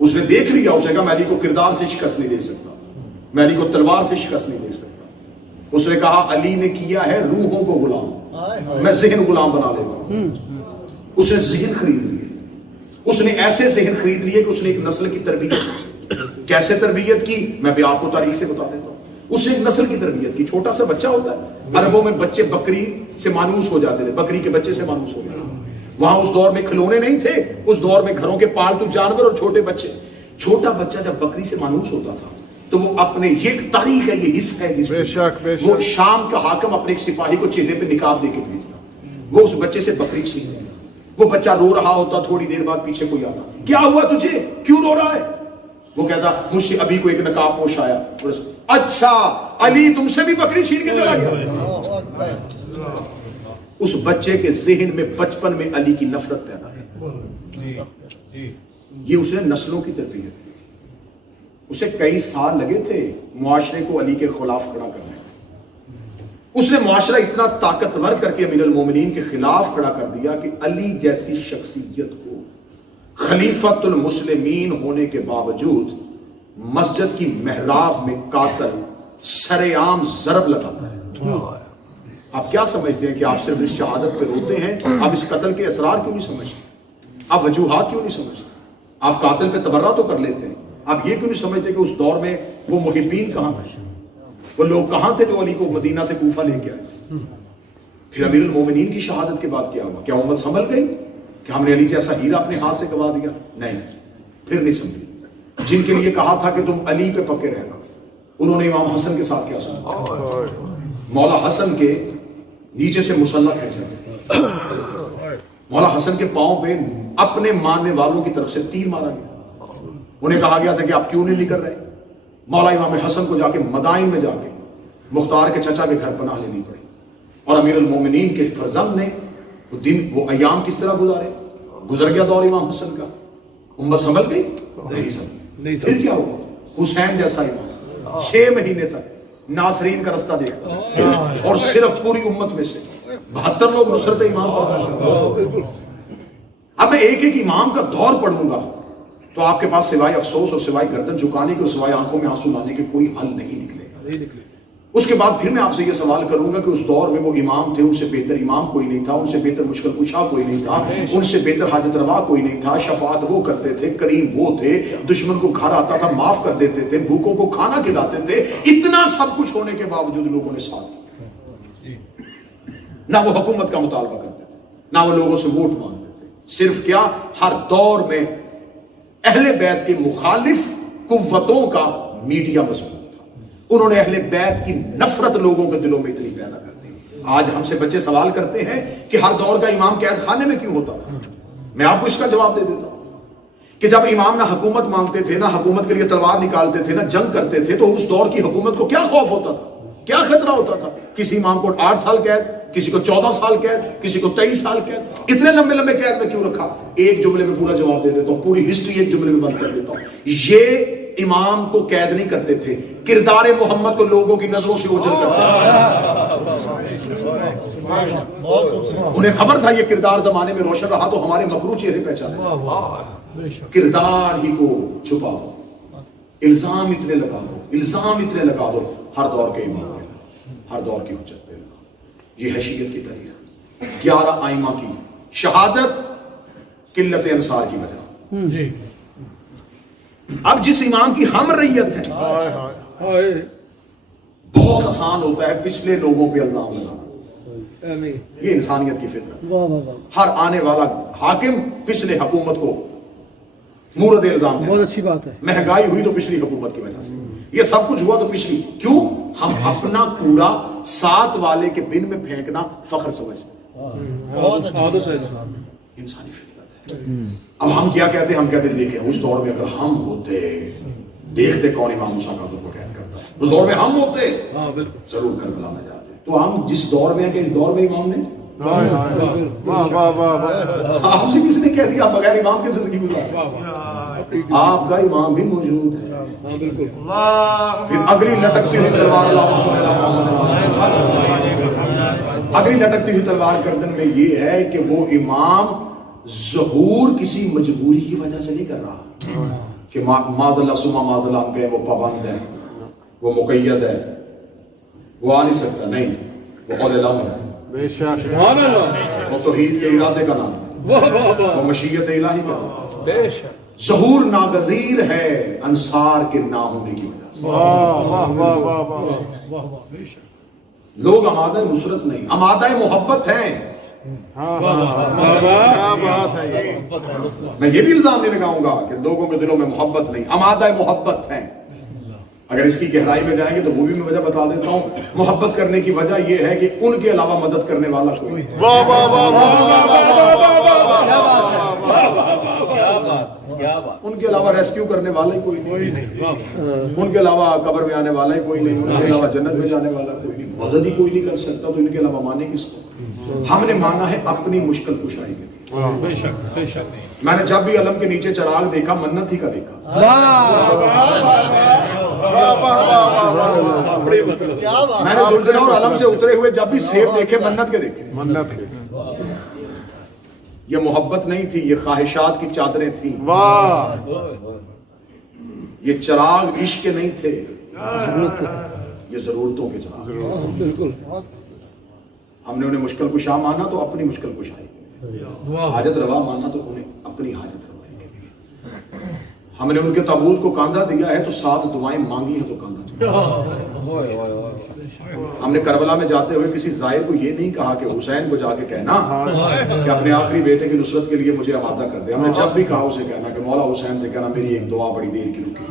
اس نے دیکھ لیا، اس نے کہا میں علی کو کردار سے شکست نہیں دے سکتا، میں علی کو تلوار سے شکست نہیں دے سکتا۔ اس نے کہا علی نے کیا ہے روحوں کو غلام، میں ذہن غلام بنا لیتا ہوں۔ اس نے ذہن خرید لیے، اس نے ایسے ذہن خرید لیے کہ اس نے ایک نسل کی تربیت کی۔ کیسے تربیت کی میں بھی آپ کو تاریخ سے بتا دیتا ہوں۔ اس نے ایک نسل کی تربیت کی۔ چھوٹا سا بچہ ہوتا ہے، عربوں میں بچے بکری سے مانوس ہو جاتے تھے، بکری کے بچے سے مانوس ہو جاتے تھے۔ وہاں اس دور میں کھلونے نہیں تھے، اس دور میں گھروں کے پالتو جانور اور چھوٹے بچے۔ چھوٹا بچہ جب بکری سے مانوس ہوتا تھا تو وہ اپنے، یہ تاریخ ہے، یہ حصہ ہے، بے شک وہ شام کا حاکم اپنے ایک سپاہی کو چہرے پہ نقاب دے کے بھیجتا، وہ اس بچے سے بکری چھین لیتا، وہ بچہ رو رہا ہوتا، تھوڑی دیر بعد پیچھے کوئی آتا، کیا ہوا تجھے، کیوں رو رہا ہے؟ وہ کہتا مجھ سے ابھی کو ایک نقاب پوش آیا۔ اچھا علی تم سے بھی بکری چھین کے چلا گیا؟ اس بچے کے ذہن میں بچپن میں علی کی نفرت پیدا ہے۔ یہ اس نے نسلوں کی تربیت کی۔ اسے کئی سال لگے تھے معاشرے کو علی کے خلاف کھڑا کرنے۔ اس نے معاشرہ اتنا طاقتور کر کے امیر المومنین کے خلاف کھڑا کر دیا کہ علی جیسی شخصیت کو خلیفۃ المسلمین ہونے کے باوجود مسجد کی محراب میں قاتل سر عام ضرب لگاتا ہے۔ آپ کیا سمجھتے ہیں کہ آپ صرف اس شہادت پہ روتے ہیں؟ آپ اس قتل کے اسرار کیوں نہیں سمجھتے؟ آپ وجوہات کیوں نہیں سمجھتے؟ آپ قاتل پہ تبرہ تو کر لیتے ہیں، آپ یہ کیوں نہیں سمجھتے کہ اس دور میں وہ محبین کہاں تھے، وہ لوگ کہاں تھے جو علی کو مدینہ سے کوفہ لے کے آئے تھے؟ پھر امیر المومنین کی شہادت کے بعد کیا ہوا؟ کیا امت سنبھل گئی کہ ہم نے علی جیسا ہیرا اپنے ہاتھ سے گوا دیا؟ نہیں، پھر نہیں سمجھی۔ جن کے لیے کہا تھا کہ تم علی پہ پکے رہنا، انہوں نے امام حسن کے ساتھ کیا سنا؟ مولا حسن کے نیچے سے مسلح کھینچا، مولا حسن کے پاؤں پہ اپنے ماننے والوں کی طرف سے تیر مارا گیا۔ انہیں کہا گیا تھا کہ آپ کیوں نہیں نکل رہے؟ مولا امام حسن کو جا کے مدائن میں جا کے مختار کے چچا کے گھر پناہ لینی پڑی، اور امیر المومنین کے فرزند نے وہ دن، وہ ایام کس طرح گزارے؟ گزر گیا دور امام حسن کا، امت سنبھل گئی؟ نہیں سنبھل۔ پھر کیا ہوا؟ حسین جیسا امام 6 مہینے تک ناصرین کا رستہ دیکھتا اور صرف پوری امت میں سے 72 لوگ نصرت امام پڑھتے۔ اب میں ایک ایک امام کا دور پڑھوں گا تو آپ کے پاس سوائے افسوس اور سوائے گردن جھکانے کے اور سوائے آنکھوں میں آنسو لانے کے کوئی حل نہیں نکلے گا۔ اس کے بعد پھر میں آپ سے یہ سوال کروں گا کہ اس دور میں وہ امام تھے، ان سے بہتر امام کوئی نہیں تھا، ان سے بہتر مشکل کشا کوئی نہیں تھا، ان سے بہتر حاجت روا کوئی نہیں تھا، شفاعت وہ کرتے تھے، کریم وہ تھے، دشمن کو گھر آتا تھا معاف کر دیتے تھے، بھوکوں کو کھانا کھلاتے تھے۔ اتنا سب کچھ ہونے کے باوجود لوگوں نے ساتھ دیا، نہ وہ حکومت کا مطالبہ کرتے تھے، نہ وہ لوگوں سے ووٹ مانگتے تھے، صرف کیا، ہر دور میں اہل بیت کے مخالف قوتوں کا میڈیا مضبوط تھا، انہوں نے اہل بیت کی نفرت لوگوں کے دلوں میں اتنی پیدا کر دی. آج ہم سے بچے سوال کرتے ہیں کہ ہر دور کا امام قید خانے میں کیوں ہوتا تھا. میں آپ کو اس کا جواب دے دیتا ہوں کہ جب امام نہ حکومت مانگتے تھے، نہ حکومت کے لیے تلوار نکالتے تھے، نہ جنگ کرتے تھے، تو اس دور کی حکومت کو کیا خوف ہوتا تھا، کیا خطرہ ہوتا تھا؟ کسی امام کو 8 سال قید، کسی کو 14 سال قید، کسی کو 23 سال قید. اتنے لمبے لمبے قید میں کیوں رکھا؟ ایک جملے میں پورا جواب دے دیتا ہوں، پوری ہسٹری ایک جملے میں بند کر دیتا ہوں. یہ امام کو قید نہیں کرتے تھے، کردار محمد کو لوگوں کی نظروں سے اوجھل کرتے تھے. انہیں خبر تھا یہ کردار زمانے میں روشن رہا تو ہمارے مکروہ چہرے پہچانے. کردار ہی کو چھپا دو، الزام اتنے لگا دو، الزام اتنے لگا دو. ہر دور کے امام ہر دور کی حجت پہ لگا. یہ ہے شیعت کی تاریخ. 11 ائمہ کی شہادت قلت انصار کی وجہ. جی اب جس امام کی ہم ریت ہے، بہت آسان ہوتا ہے پچھلے لوگوں پہ الزام لگانا. یہ انسانیت کی فطرت. ہر آنے والا حاکم پچھلے حکومت کو مورد الزام ہے. بہت اچھی بات ہے. مہنگائی ہوئی تو پچھلی حکومت کی وجہ سے، یہ سب کچھ ہوا تو پچھلی. کیوں؟ ہم اپنا کوڑا ساتھ والے کے بن میں پھینکنا فخر سمجھتے ہیں. انسانی فطرت ہے. اب ہم کیا کہتے ہیں؟ ہم کہتے دیکھیں اس دور میں اگر ہم ہوتے، دیکھتے کون امام موسیٰ قاضر کو قید کرتا ہے. اس دور میں ہم ہوتے ضرور کربلا میں جاتے. تو ہم جس دور میں ہیں کہ اس دور میں امام نے آپ سے کس نے کہہ دیا آپ بغیر امام کی زندگی گزارے؟ آپ کا امام بھی موجود ہے. پھر اگلی لٹکتی ہوئی تلوار اگلی لٹکتی ہوئی تلوار گردن میں یہ ہے کہ وہ امام ظہور کسی مجبوری کی وجہ سے نہیں کر رہا کہ معاذ اللہ سما معاذ اللہ ہم کہیں وہ پابند ہے، وہ مقید ہے، وہ آ نہیں سکتا. نہیں، وہ قول الامر ہے، وہ توحید کے ارادے کا نام، وہ مشیت الہی کا نام. ظہور ناگزیر ہے انصار کے نہ ہونے کی وجہ سے. لوگ آمادہ نصرت نہیں، آمادہ محبت ہیں. میں یہ بھی الزام نہیں لگاؤں گا کہ لوگوں کے دلوں میں محبت نہیں، آمادہ محبت ہیں. اگر اس کی گہرائی میں جائیں گے تو وہ بھی میں وجہ بتا دیتا ہوں. محبت کرنے کی وجہ یہ ہے کہ ان کے علاوہ مدد کرنے والا کوئی نہیں. ان کے علاوہ ریسکیو کرنے والا ہی کوئی نہیں. ان کے علاوہ قبر میں آنے والا ہی کوئی نہیں. ان کے علاوہ جنت میں جانے والا کوئی نہیں. مدد ہی کوئی نہیں کر سکتا تو ان کے علاوہ مانے کس کو؟ ہم نے مانا ہے اپنی مشکل کشائی کے لیے. میں نے جب بھی علم کے نیچے چراغ دیکھا منت ہی کا دیکھا. میں نے ذوالجلال اور علم سے اترے ہوئے جب بھی سیب دیکھے منت کے دیکھے. یہ محبت نہیں تھی، یہ خواہشات کی چادریں تھیں. یہ چراغ عشق کے نہیں تھے، یہ ضرورتوں کے چراغ. ہم نے انہیں مشکل کشا مانا تو اپنی مشکل کشائی کے لیے، حاجت روا مانا تو انہیں اپنی حاجت روائی کے لیے. ہم نے ان کے تابوت کو کاندھا دیا ہے تو 7 دعائیں مانگی ہیں تو کاندھا دیا. ہم نے کربلا میں جاتے ہوئے کسی زائر کو یہ نہیں کہا کہ حسین کو جا کے کہنا کہ اپنے آخری بیٹے کی نصرت کے لیے مجھے آمادہ کر دے. ہم نے جب بھی کہا اسے کہنا کہ مولا حسین سے کہنا میری ایک دعا بڑی دیر کی رکی.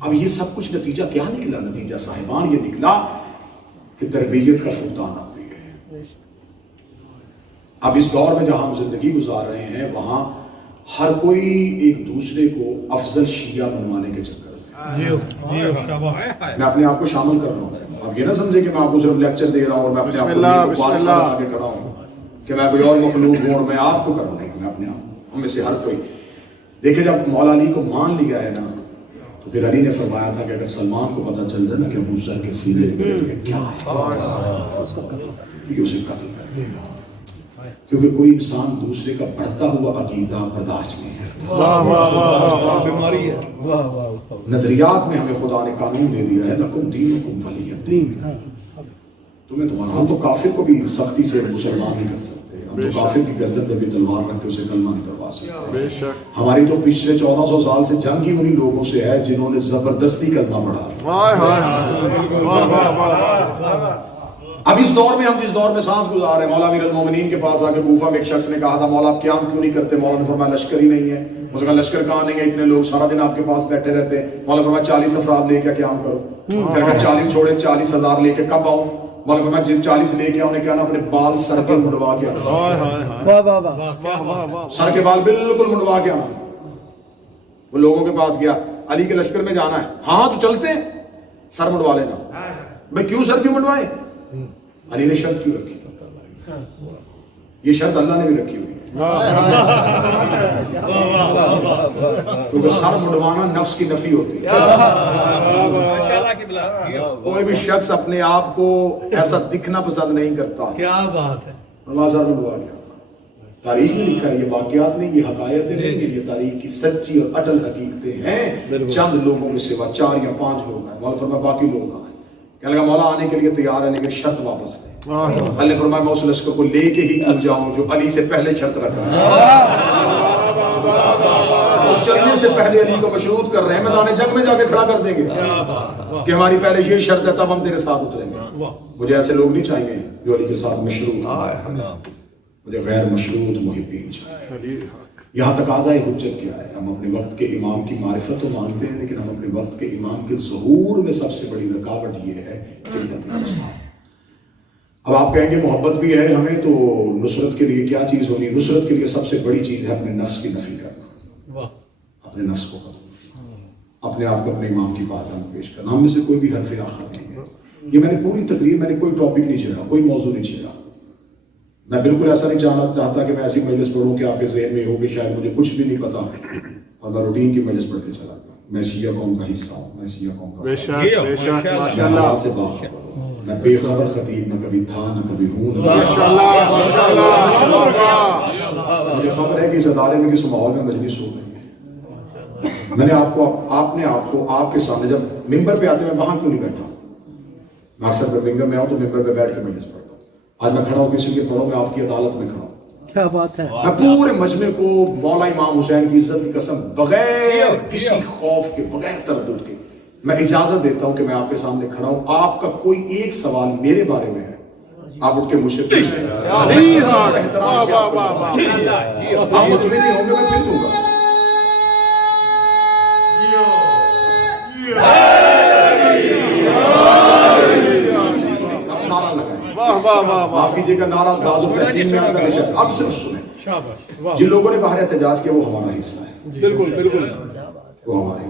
اب یہ سب کچھ نتیجہ کیا نکلا؟ نتیجہ صاحبان یہ نکلا کہ تربیت کا فقدان آ گئی ہے. اب اس دور میں جہاں ہم زندگی گزار رہے ہیں وہاں ہر کوئی ایک دوسرے کو افضل شیعہ بنوانے کے چکر میں اپنے آپ کو شامل کر رہا ہوں. آپ یہ نہ سمجھے کہ میں آپ کو صرف لیکچر دے رہا ہوں اور میں اپنے آپ کو آگے کھڑا ہوں کہ میں کوئی اور مخلوق ہوں اور میں آپ کو کروں. نہیں، میں اپنے آپ ہم میں سے ہر کوئی. دیکھیں جب مولا علی کو مان لیا ہے نا تو پھر علی نے فرمایا تھا کہ اگر سلمان کو پتہ چل جائے نا کہ ابو ذر کے سینے میں کیا ہے اسے قتل کر دے گا، کیونکہ کوئی انسان دوسرے کا بڑھتا ہوا عقیدہ برداشت نہیں کرتا. نظریات میں ہمیں خدا نے قانون دے دیا ہے لکم دینکم ولی دین. تمہیں تمہارا، ہم تو کافر کو بھی سختی سے مسلمان نہیں کر سکتے. ہم تو کافر کی گردن پہ بھی تلوار رکھ کے اسے کلمہ نہیں کروا سکتے. ہماری تو پچھلے 1400 سال سے جنگ ہی انہی لوگوں سے ہے جنہوں نے زبردستی کلمہ پڑھا. اب اس دور میں ہم جس دور میں سانس گزار رہے ہیں، مولا امیر المومنین کے پاس آ کے کوفہ میں ایک شخص نے کہا تھا مولا آپ قیام کیوں نہیں کرتے؟ مولا نے فرمایا لشکر ہی نہیں ہے. اس کا لشکر کہاں نہیں ہے، اتنے لوگ سارا دن آپ کے پاس بیٹھے رہتے ہیں. مولا فرمایا 40 افراد لے کے قیام کرو. پھر اگر 40 چھوڑے 40,000 لے کے کب آؤں؟ مولا فرمایا جن 40 لے کے آؤں نے کیا نا اپنے بال سر کے منڈوا کے آنا. واہ واہ واہ. سر کے بال بالکل منڈوا کے آنا. وہ لوگوں کے پاس گیا، علی کے لشکر میں جانا ہے. ہاں تو چلتے ہیں، سر منڈوا لینا. میں کیوں سر کیوں منڈوائے؟ علی نے شرط کیوں رکھی؟ یہ شرط اللہ نے بھی رکھی ہوئی ہے، کیونکہ سر منڈوانا نفس کی نفی ہوتی ہے. کوئی بھی شخص اپنے آپ کو ایسا دکھنا پسند نہیں کرتا. کیا بات ہے. سر منڈوا گیا. تاریخ میں لکھا ہے، یہ واقعات نہیں، یہ حقائق نہیں، یہ تاریخ کی سچی اور اٹل حقیقتیں ہیں. چند لوگوں میں سوا 4 یا 5 لوگ ہیں. مولا فرمایا باقی لوگ کہاں ہیں؟ کہنے لگا مولا آنے کے لیے تیار ہے لیکن شرط واپس لے. اللہ نے فرمایا میں اس لشکر کو لے کے ہی کیوں جاؤں جو علی سے پہلے شرط رکھ رہا ہے. وہ چلنے سے پہلے علی کو مشروط کر رہے ہیں، میدان جنگ میں جا کے کھڑا کر دیں گے کہ ہماری پہلے یہ شرط ہے تب ہم تیرے ساتھ اتریں گے. مجھے ایسے لوگ نہیں چاہیے جو علی کے ساتھ مشروط ہیں، مجھے غیر مشروط محبین چاہیے. یہاں تقاضا حجت کیا ہے؟ ہم اپنے وقت کے امام کی معرفت تو مانتے ہیں لیکن ہم اپنے وقت کے امام کے ظہور میں سب سے بڑی رکاوٹ یہ ہے کہ اسلام. اب آپ کہیں گے محبت بھی ہے ہمیں تو نصرت کے لیے کیا چیز ہونی؟ نصرت کے لیے سب سے بڑی چیز ہے اپنے نفس کی نفی کرنا، اپنے نفس کو ختم، اپنے آپ کو اپنے امام کی بات میں پیش کرنا. ہم میں سے کوئی بھی حرف آخر نہیں ہے. یہ میں نے پوری تقریر میں نے کوئی ٹاپک نہیں چھیڑا، کوئی موضوع نہیں چھیڑا. میں بالکل ایسا نہیں چاہتا کہ میں ایسی مجلس پڑھوں کہ آپ کے ذہن میں ہو کہ شاید مجھے کچھ بھی نہیں پتا اور میں روٹین کی مجلس پڑھ کے چلا گیا. میں شیعہ قوم کا حصہ ہوں، میں شیعہ قوم کا ماشاءاللہ سے باخبر ہوں. میں بے خبر خطیب نہ کبھی تھا نہ کبھی ہوں. مجھے خبر ہے کہ اس ادارے میں کس ماحول میں مجلس ہو رہی ہے. میں نے آپ نے آپ کو آپ کے سامنے جب ممبر پہ آتے میں وہاں کیوں نہیں بیٹھا؟ میں اکثر پہ ممبر میں آؤں تو ممبر پہ بیٹھ کے مجلس پڑھتا ہوں. آج میں کھڑا ہوں کسی کے پڑھوں میں آپ کی عدالت میں کھڑا ہوں. کیا بات ہے. میں پورے مجمع کو مولا امام حسین کی عزت کی قسم بغیر کسی خوف کے، بغیر تردد کے میں اجازت دیتا ہوں کہ میں آپ کے سامنے کھڑا ہوں. آپ کا کوئی ایک سوال میرے بارے میں ہے آپ اٹھ کے مجھ سے پوچھیں. آپ مطمئن نہیں ہوں گے میں پھر دوں گا. نعرہ لگائیں، معاف کیجیے گا، نعرہ داد و تحسین میں آتا ہے. اب صرف سنیں، جن لوگوں نے باہر احتجاج کیا وہ ہمارا حصہ ہے. بالکل وہ ہمارے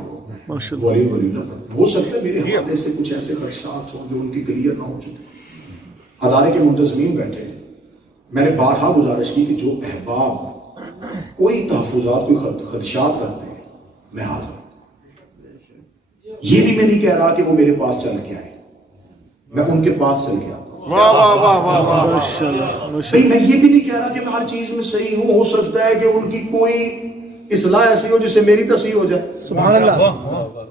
ہو سکتا ہے میرے حوالے سے کچھ ایسے خدشات ہوں جو ان کی کلیئر نہ ہو چکے. ادارے کے منتظمین بیٹھے، میں نے بارہا گزارش کی کہ جو احباب کوئی تحفظات کوئی خدشات رکھتے ہیں میں حاضر. یہ بھی میں نہیں کہہ رہا کہ وہ میرے پاس چل کے آئے، میں ان کے پاس چل کے آتا ہوں. بھائی میں یہ بھی نہیں کہہ رہا کہ میں ہر چیز میں صحیح ہوں. ہو سکتا ہے کہ ان کی کوئی اصلاح ایسی ہو جس سے میری تصحیح ہو جائے. سبحان اللہ.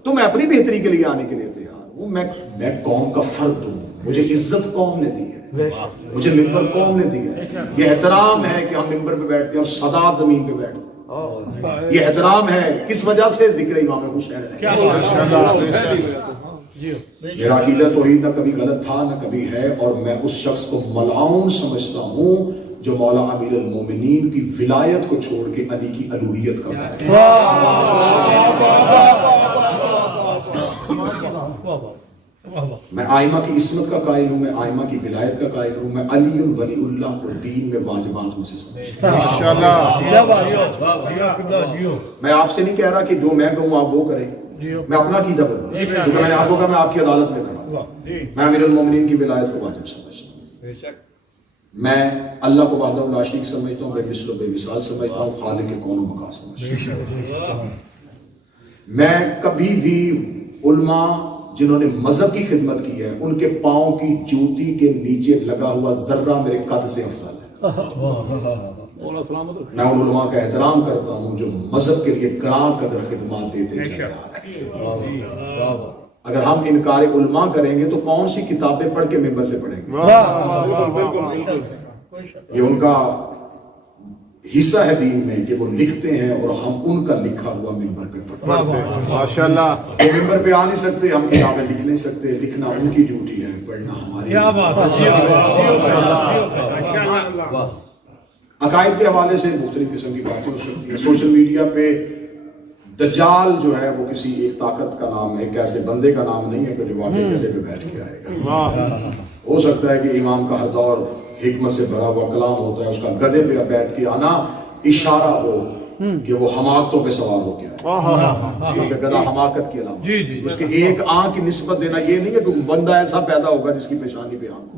تو میں اپنی بہتری کے لیے آنے کے لیے تیار ہوں. میں قوم کا فرد ہوں، مجھے عزت قوم نے دی ہے، مجھے ممبر قوم نے دی ہے. یہ احترام ہے کہ ہم ممبر پہ بیٹھتے ہیں اور سادات زمین پہ بیٹھتے ہیں. یہ احترام ہے کس وجہ سے؟ ذکر امام حسین ہے. میرا عقیدہ توحید نہ کبھی غلط تھا نہ کبھی ہے، اور میں اس شخص کو ملعون سمجھتا ہوں جو مولا امیر المومنین کی ولایت کو چھوڑ کے علی کی الوہیت کا ہے. میں آئمہ کی عصمت کا قائل ہوں، میں آئمہ کی ولایت کا قائل ہوں، میں علی ولی اللہ کو دین میں واجبات میں سے سمجھتا ہوں. میں آپ سے نہیں کہہ رہا کہ جو میں کہوں آپ وہ کریں، میں اپنا عقیدہ بتاؤں کیونکہ میں نے آپ کو کہا میں آپ کی عدالت میں کھڑا ہوں. میں امیر المومنین کی ولایت کو واجب سمجھتا ہوں. میں اللہ کو وحدہ لا شریک سمجھتا ہوں، بے مثل و بے مثال سمجھتا ہوں، خالق کون و بقا سمجھتا ہوں. میں کبھی بھی علماء جنہوں نے مذہب کی خدمت کی ہے ان کے پاؤں کی جوتی کے نیچے لگا ہوا ذرہ میرے قد سے افضل ہے. میں ان علماء کا احترام کرتا ہوں جو مذہب کے لیے گراں قدر خدمات دیتے چلے آ رہے ہیں. اگر ہم انکار علماء کریں گے تو کون سی کتابیں پڑھ کے ممبر سے پڑھیں گے؟ یہ ان کا حصہ ہے دین میں کہ وہ لکھتے ہیں اور ہم ان کا لکھا ہوا ممبر پہ پڑھتے ہیں. ماشاءاللہ وہ ممبر پہ آ نہیں سکتے، ہم کتابیں لکھ نہیں سکتے، لکھنا ان کی ڈیوٹی ہے، پڑھنا ہماری. عقائد کے حوالے سے مختلف قسم کی باتیں ہو سکتی ہیں. سوشل میڈیا پہ دجال جو ہے وہ کسی ایک طاقت کا نام ہے، ایک ایسے بندے کا نام نہیں ہے کہ جو واقعی گدھے پہ بیٹھ کے آئے گا۔ ہو سکتا ہے کہ امام کا ہر دور حکمت سے بھرا ہوا کلام ہوتا ہے، اس کا گدھے پہ بیٹھ کے آنا اشارہ ہو کہ وہ حماقتوں پہ سوار ہو گیا ہے، کیونکہ گدھا حماقت کی علامت۔ اس کے ایک آنکھ کی نسبت دینا یہ نہیں ہے کہ بندہ ایسا پیدا ہوگا جس کی پیشانی پہ آنکھ،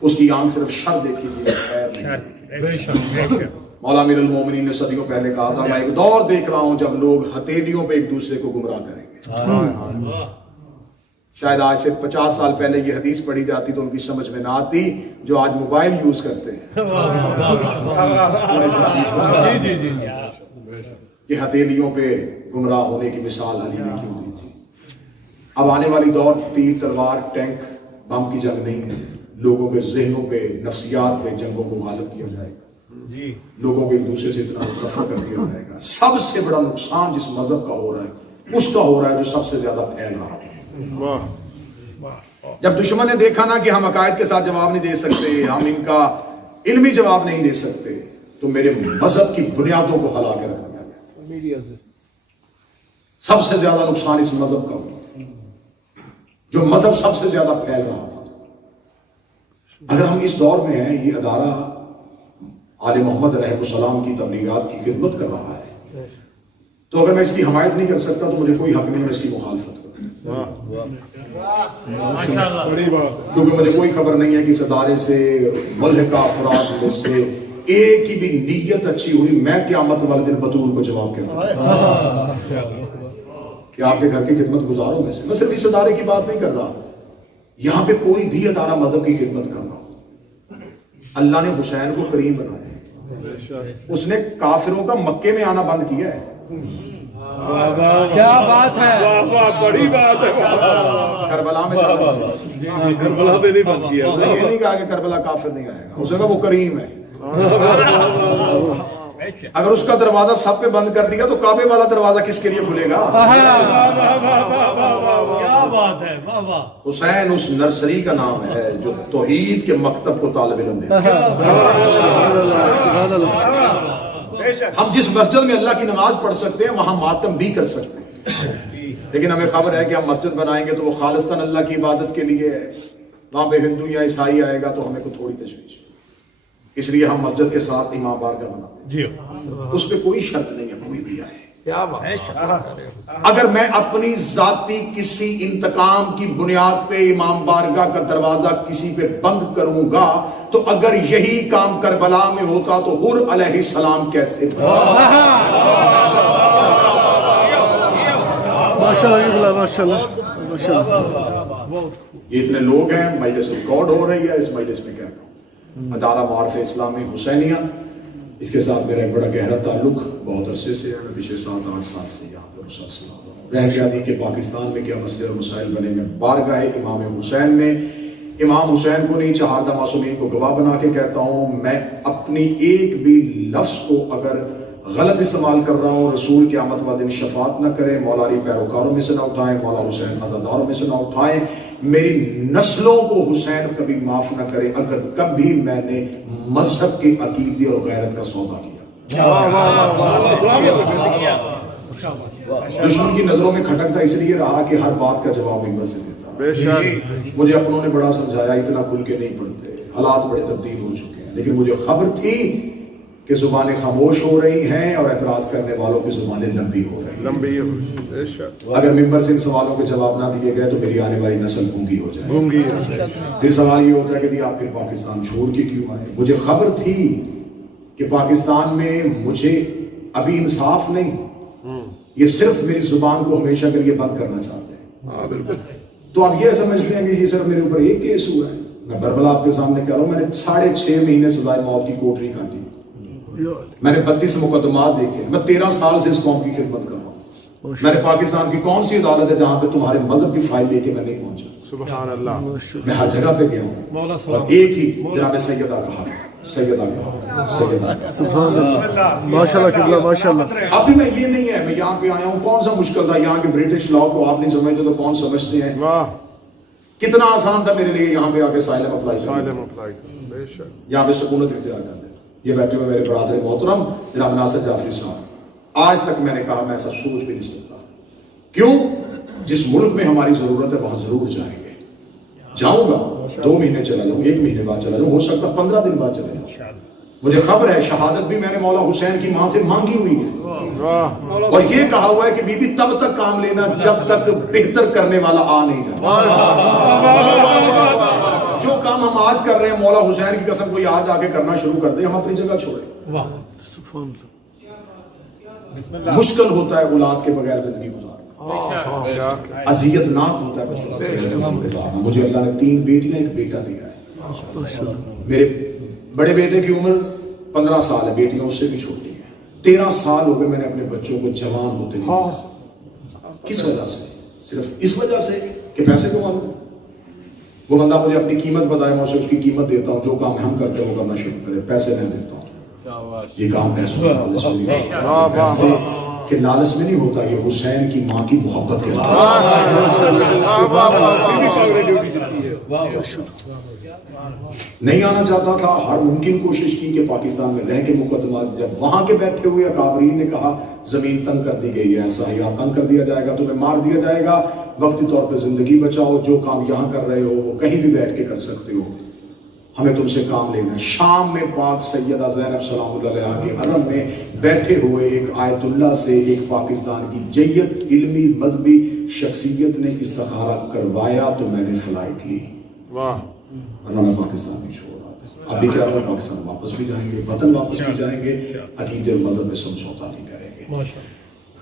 اس کی آنکھ صرف شر دیکھی تھی، خیر نہیں۔ مولا امیر المومنین نے صدیوں پہلے کہا تھا میں ایک دور دیکھ رہا ہوں جب لوگ ہتھیلیوں پہ ایک دوسرے کو گمراہ کریں گے۔ شاید آج سے 50 سال پہلے یہ حدیث پڑھی جاتی تو ان کی سمجھ میں نہ آتی جو آج موبائل یوز کرتے ہیں کہ ہتھیلیوں پہ گمراہ ہونے کی مثال علی نے کیوں دی تھی۔ اب آنے والی دور تیر تلوار ٹینک بم کی جنگ نہیں ہے، لوگوں کے ذہنوں پہ نفسیات پہ جنگوں کو غالب کیا جائے گا، لوگوں کو ایک دوسرے سے اتنا متفق کر دیا جائے گا۔ سب سے بڑا نقصان جس مذہب کا ہو رہا ہے اس کا ہو رہا ہے جو سب سے زیادہ پھیل رہا تھا۔ جب دشمن نے دیکھا نا کہ ہم عقائد کے ساتھ جواب نہیں دے سکتے، ہم ان کا علمی جواب نہیں دے سکتے، تو میرے مذہب کی بنیادوں کو ہلا کے رکھ دیا گیا۔ سب سے زیادہ نقصان اس مذہب کا ہوا جو مذہب سب سے زیادہ پھیل رہا تھا۔ اگر ہم اس دور میں ہیں، یہ ادارہ آل محمد علیہ السلام کی تبلیغات کی خدمت کر رہا ہے، تو اگر میں اس کی حمایت نہیں کر سکتا تو مجھے کوئی حق نہیں ہے اس کی مخالفت کروں، کیونکہ مجھے کوئی خبر نہیں ہے کہ اس ادارے سے ملحقہ افراد میں سے ایک کی بھی نیت اچھی ہوئی میں قیامت والے دن بطول کو جواب کیا کہ آپ کے گھر کی خدمت گزاروں میں سے، میں صرف اس ادارے کی بات نہیں کر رہا، یہاں پہ کوئی بھی ادارہ مذہب کی خدمت کر رہا ہو، اللہ نے حسین کو کریم بنایا ہے، اس نے کافروں کا مکے میں آنا بند کیا ہے۔ کیا بات ہے، بڑی بات ہے۔ کربلا میں کربلا میں نہیں بند کیا، اس نے یہ نہیں کہا کہ کربلا کافر نہیں آئے گا، اس نے کہا وہ کریم ہے۔ اگر اس کا دروازہ سب پہ بند کر دیا تو کعبے والا دروازہ کس کے لیے کھلے گا؟ کیا بات ہے، حسین اس نرسری کا نام ہے جو توحید کے مکتب کو طالب علم دیتا ہے۔ ہم جس مسجد میں اللہ کی نماز پڑھ سکتے ہیں وہاں ماتم بھی کر سکتے ہیں، لیکن ہمیں خبر ہے کہ ہم مسجد بنائیں گے تو وہ خالصتاً اللہ کی عبادت کے لیے ہے، وہاں پہ ہندو یا عیسائی آئے گا تو ہمیں کو تھوڑی تشویش، اس لیے ہم مسجد کے ساتھ امام بارگاہ بناتے ہیں، اس پہ کوئی شرط نہیں ہے کوئی بھی آئے۔ اگر میں اپنی ذاتی کسی انتقام کی بنیاد پہ امام بارگاہ کا دروازہ کسی پہ بند کروں گا تو اگر یہی کام کربلا میں ہوتا تو حر علیہ السلام کیسے یہ اتنے لوگ ہیں، مجلس ریکارڈ ہو رہی ہے، اس مجلس میں کیا کہوں، ادارہ معارف اسلامی حسینیہ، اس کے ساتھ میرا ایک بڑا گہرا تعلق بہت عرصے سے ہے، میں پچھلے 7-8 سال سے یہاں پر رہ گیا تھی کہ پاکستان میں کیا مسئلے اور مسائل بنے، میں بارگاہ امام حسین میں امام حسین کو نہیں چہاردہ معصومین کو گواہ بنا کے کہتا ہوں، میں اپنی ایک بھی لفظ کو اگر غلط استعمال کر رہا ہوں، رسول قیامت والے دن شفاعت نہ کریں، مولا علی پیروکاروں میں سے نہ اٹھائیں، مولا حسین عزاداروں میں سے نہ اٹھائیں، میری نسلوں کو حسین کبھی معاف نہ کرے اگر کبھی میں نے مذہب کے عقیدے اور غیرت کا سودا کیا۔ دشمن کی نظروں میں کھٹکتا اس لیے رہا کہ ہر بات کا جواب منبر سے دیتا، مجھے اپنوں نے بڑا سمجھایا اتنا کھل کے نہیں پڑھتے، حالات بڑے تبدیل ہو چکے ہیں، لیکن مجھے خبر تھی کہ زبانیں خاموش ہو رہی ہیں اور اعتراض کرنے والوں کی زبانیں لمبی ہو رہی ہیں۔ اگر ممبر سے ان سوالوں کے جواب نہ دیے گئے تو میری آنے والی نسل گونگی ہو جائے۔ پھر سوال یہ ہوتا ہے کہ آپ پھر پاکستان چھوڑ کے کیوں آئے؟ مجھے خبر تھی کہ پاکستان میں مجھے ابھی انصاف نہیں، یہ صرف میری زبان کو ہمیشہ کے لیے بند کرنا چاہتے ہیں۔ تو آپ یہ سمجھتے ہیں کہ یہ صرف میرے اوپر ایک کیس ہوا ہے؟ میں بربلا آپ کے سامنے کہہ رہا ہوں، میں نے 6.5 مہینے سزائے موت کی کوٹری کاٹی، میں نے 32 مقدمات دیکھے، میں 13 سال سے اس قوم کی خدمت کر رہا ہوں۔ میں نے پاکستان کی کون سی عدالت ہے جہاں پہ تمہارے مذہب کی فائل لے کے میں نہیں پہنچا؟ سبحان اللہ، میں ہر جگہ پہ گیا ہوں اور ایک ہی جناب سیدہ کہا، سیدہ کہا، سیدہ کہا، ماشاءاللہ قبلہ ماشاءاللہ۔ ابھی میں یہ نہیں ہے، میں یہاں پہ آیا ہوں، کون سا مشکل تھا یہاں کے برٹش لاء کو آپ نہیں سمجھتے تو کون سمجھتے ہیں؟ کتنا آسان تھا میرے لیے یہاں پہ آ کے سائلم اپلائی کرنا، یہاں پہ سکونت اختیار کرنا۔ یہ بیٹھے ہوئے میرے برادر محترم جناب ناصر جعفری صاحب، آج تک میں نے کہا میں ایسا سوچ بھی نہیں سکتا. کیوں؟ جس ملک میں ہماری ضرورت ہے وہاں ضرور جائیں گے. جاؤں گا 2 مہینے چلا جاؤں, 1 مہینے بعد چلا جاؤں, ہو سکتا 15 دن بعد چلا جاؤں. مجھے خبر ہے شہادت بھی میں نے مولا حسین کی ماں سے مانگی ہوئی ہے, اور یہ کہا ہوا ہے کہ بی بی تب تک کام لینا جب تک بہتر کرنے والا آ نہیں جاتا. جو کام ہم آج کر رہے ہیں مولا حسین کی قسم کوئی آج آگے کرنا شروع کر دے, ہم اپنی جگہ چھوڑیں. مشکل ہوتا ہے اولاد کے بغیر زندگی گزارنا, اذیت ناک ہوتا ہے بچوں کے بغیر زندگی گزارنا. مجھے اللہ نے 3 بیٹیاں 1 بیٹا دیا ہے. میرے بڑے بیٹے کی عمر 15 سال ہے, بیٹیاں اس سے بھی چھوٹی ہیں. 13 سال ہو گئے میں نے اپنے بچوں کو جوان ہوتے نہیں دیکھا. کس وجہ سے؟ صرف اس وجہ سے کہ پیسے کما لوں. وہ بندہ مجھے اپنی قیمت بتائے, میں اسے اس کی قیمت دیتا ہوں. جو کام ہم کرتے ہیں وہ کرنا شروع کرے, پیسے میں دیتا ہوں. یہ کام پیسوں کا لالچ میں نہیں, پیسے کے لالچ میں نہیں ہوتا. یہ حسین کی ماں کی محبت کے نہیں آنا چاہتا تھا. ہر ممکن کوشش کی کہ پاکستان میں رہ کے مقدمات, جب وہاں کے بیٹھے ہوئے اکابرین نے کہا زمین تنگ کر دی گئی ہے, سیاح تنگ کر دیا جائے گا, تمہیں مار دیا جائے گا, وقتی طور پہ زندگی بچاؤ, جو کام یہاں کر رہے ہو وہ کہیں بھی بیٹھ کے کر سکتے ہو, ہمیں تم سے کام لینا ہے. شام میں پاک سیدہ زینب سلام اللہ علیہا کے حرم میں بیٹھے ہوئے ایک آیت اللہ سے ایک پاکستان کی جیت علمی مذہبی شخصیت نے استخارہ کروایا تو میں نے فلائٹ لی. ورنہ میں پاکستان نہیں چھوڑ رہا تھا. ابھی کیا رہا, پاکستان واپس بھی جائیں گے, وطن واپس بھی جائیں گے, عقیدے اور مذہب میں سمجھوتا نہیں کریں گے.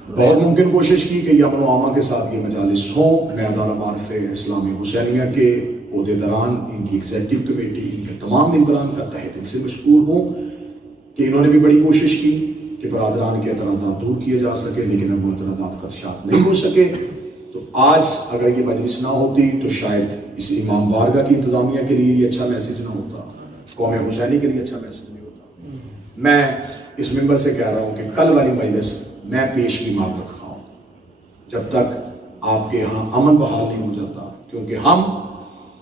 بہت ممکن کوشش کی کہ یمن و عامہ کے ساتھ یہ مجالس ہوں. میں ادارہ معارف اسلامی حسینیہ کے عہدیداران, ان کی ایگزیکٹو کمیٹی, ان کے تمام ممبران کا تہہ دل سے مشکور ہوں کہ انہوں نے بھی بڑی کوشش کی کہ برادران کے اعتراضات دور کیے جا سکے, لیکن اب وہ اعتراضات خدشات نہیں ہو سکے. تو آج اگر یہ مجلس نہ ہوتی تو شاید اس امام بارگاہ کی انتظامیہ کے لیے یہ اچھا میسج نہ ہوتا, قوم حسینی کے لیے اچھا میسج نہیں ہوتا. میں اس ممبر سے کہہ رہا ہوں کہ کل والی مجلس میں پیش کی معذرت خواہ ہوں جب تک آپ کے یہاں امن بحال نہیں ہو جاتا, کیونکہ ہم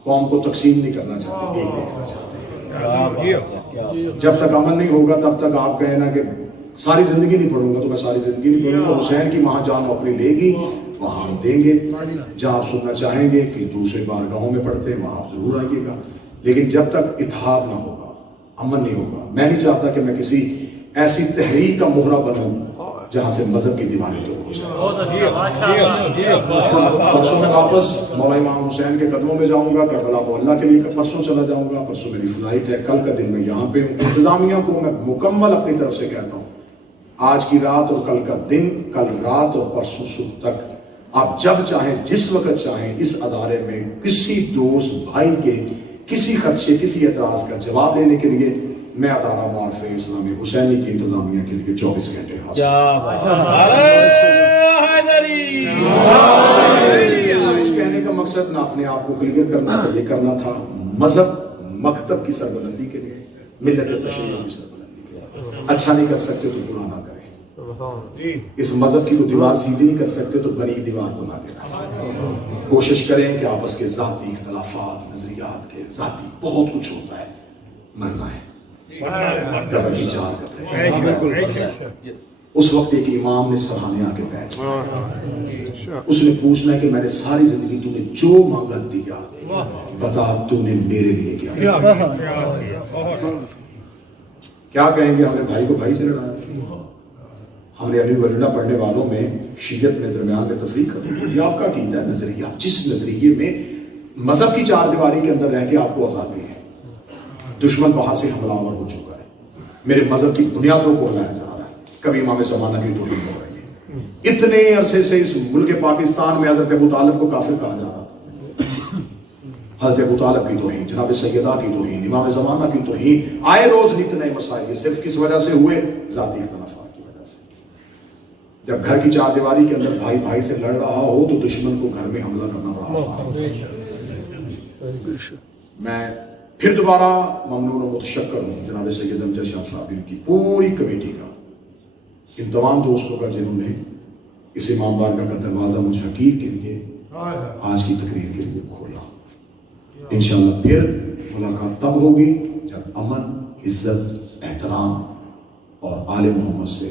قوم کو تقسیم نہیں کرنا چاہتے, ایک دیکھنا چاہتے ہیں. جب تک امن نہیں ہوگا تب تک آپ کہیں نا کہ ساری زندگی نہیں پڑھوں گا, تو میں ساری زندگی نہیں پڑھوں گا. حسین کی ماں جان اپنی لے گی, وہاں ہم دیں گے. جہاں آپ سننا چاہیں گے کہ دوسرے بارگاہوں میں پڑھتے ہیں, وہاں آپ ضرور آئیے گا. لیکن جب تک اتحاد نہ ہوگا, امن نہیں ہوگا, میں نہیں چاہتا کہ میں کسی ایسی تحریک کا مہرہ بنوں جہاں سے مذہب کی دیواریں دور ہو جائیں. پرسوں میں واپس مولا امام حسین کے قدموں میں جاؤں گا. کربلا محلہ کے لیے پرسوں چلا جاؤں گا. پرسوں میری فلائٹ ہے, کل کا دن میں یہاں پہ ہوں. انتظامیہ کو میں مکمل اپنی طرف سے کہتا ہوں, آج کی رات اور کل کا دن, کل رات اور پرسوں صبح تک آپ جب چاہیں جس وقت چاہیں اس ادارے میں کسی دوست بھائی کے کسی خدشے کسی اعتراض کا جواب لینے کے لیے میں ادارہ معارف اسلامی حسینی کی انتظامیہ کے لیے 24 گھنٹے حاضر. اس کہنے کا مقصد نہ اپنے آپ کو کلیئر کرنا تھا, یہ کرنا تھا مذہب مکتب کی سربلندی کے لیے, ملت تشیع کی سربلندی کے لیے. اچھا نہیں کر سکتے تو برا نہ کریں. اس مذہب کی تو دیوار سیدھی نہیں کر سکتے تو بنی دیوار کو نہ گرائیں. کوشش کریں کہ آپس کے ذاتی اختلافات, نظریات کے ذاتی بہت کچھ ہوتا ہے, مرنا ہے قبر کی 4 قبریں. اس وقت ایک امام نے سراہنے آ کے بیٹھا, اس نے پوچھنا ہے کہ میں نے ساری زندگی تو نے جو مانگا دیا, بتا تو نے میرے لیے کیا کہیں گے. ہم نے بھائی کو بھائی سے لڑایا تھا, ہم نے ابھی ولدہ پڑھنے والوں میں شیعت میں درمیان میں تفریق ختم کی. یہ آپ کا عقیدہ نظریہ, جس نظریے میں مذہب کی 4 دیواری کے اندر رہ کے آپ کو آزادی ہے, دشمن باہر سے حملہ آور ہو چکا ہے, میرے مذہب کی بنیادوں کو ہلایا جا رہا ہے, کبھی امام زمانہ کی توہین ہو رہی ہے. اتنے عرصے سے اس ملک پاکستان میں حضرت ابو طالب کو کافر کہا جا رہا تھا. حضرت ابو طالب کی توہین, جناب سیدہ کی توہین, امام زمانہ کی توہین, آئے روز نت نئے مسائل. یہ صرف کس وجہ سے ہوئے؟ ذاتی اختلافات کی وجہ سے. جب گھر کی 4 دیواری کے اندر بھائی بھائی سے لڑ رہا ہو تو دشمن کو گھر میں حملہ کرنا بڑا آسان ہے. میں پھر دوبارہ ممنون و متشکر ہوں جناب سید امجد شاہ صاحب کی پوری کمیٹی کا, ان تمام دوستوں کا جنہوں نے اس امام بارگاہ کا دروازہ مجھ حقیر کے لیے آج کی تقریر کے لیے کھولا. انشاءاللہ پھر ملاقات تب ہوگی جب امن, عزت, احترام اور آل محمد سے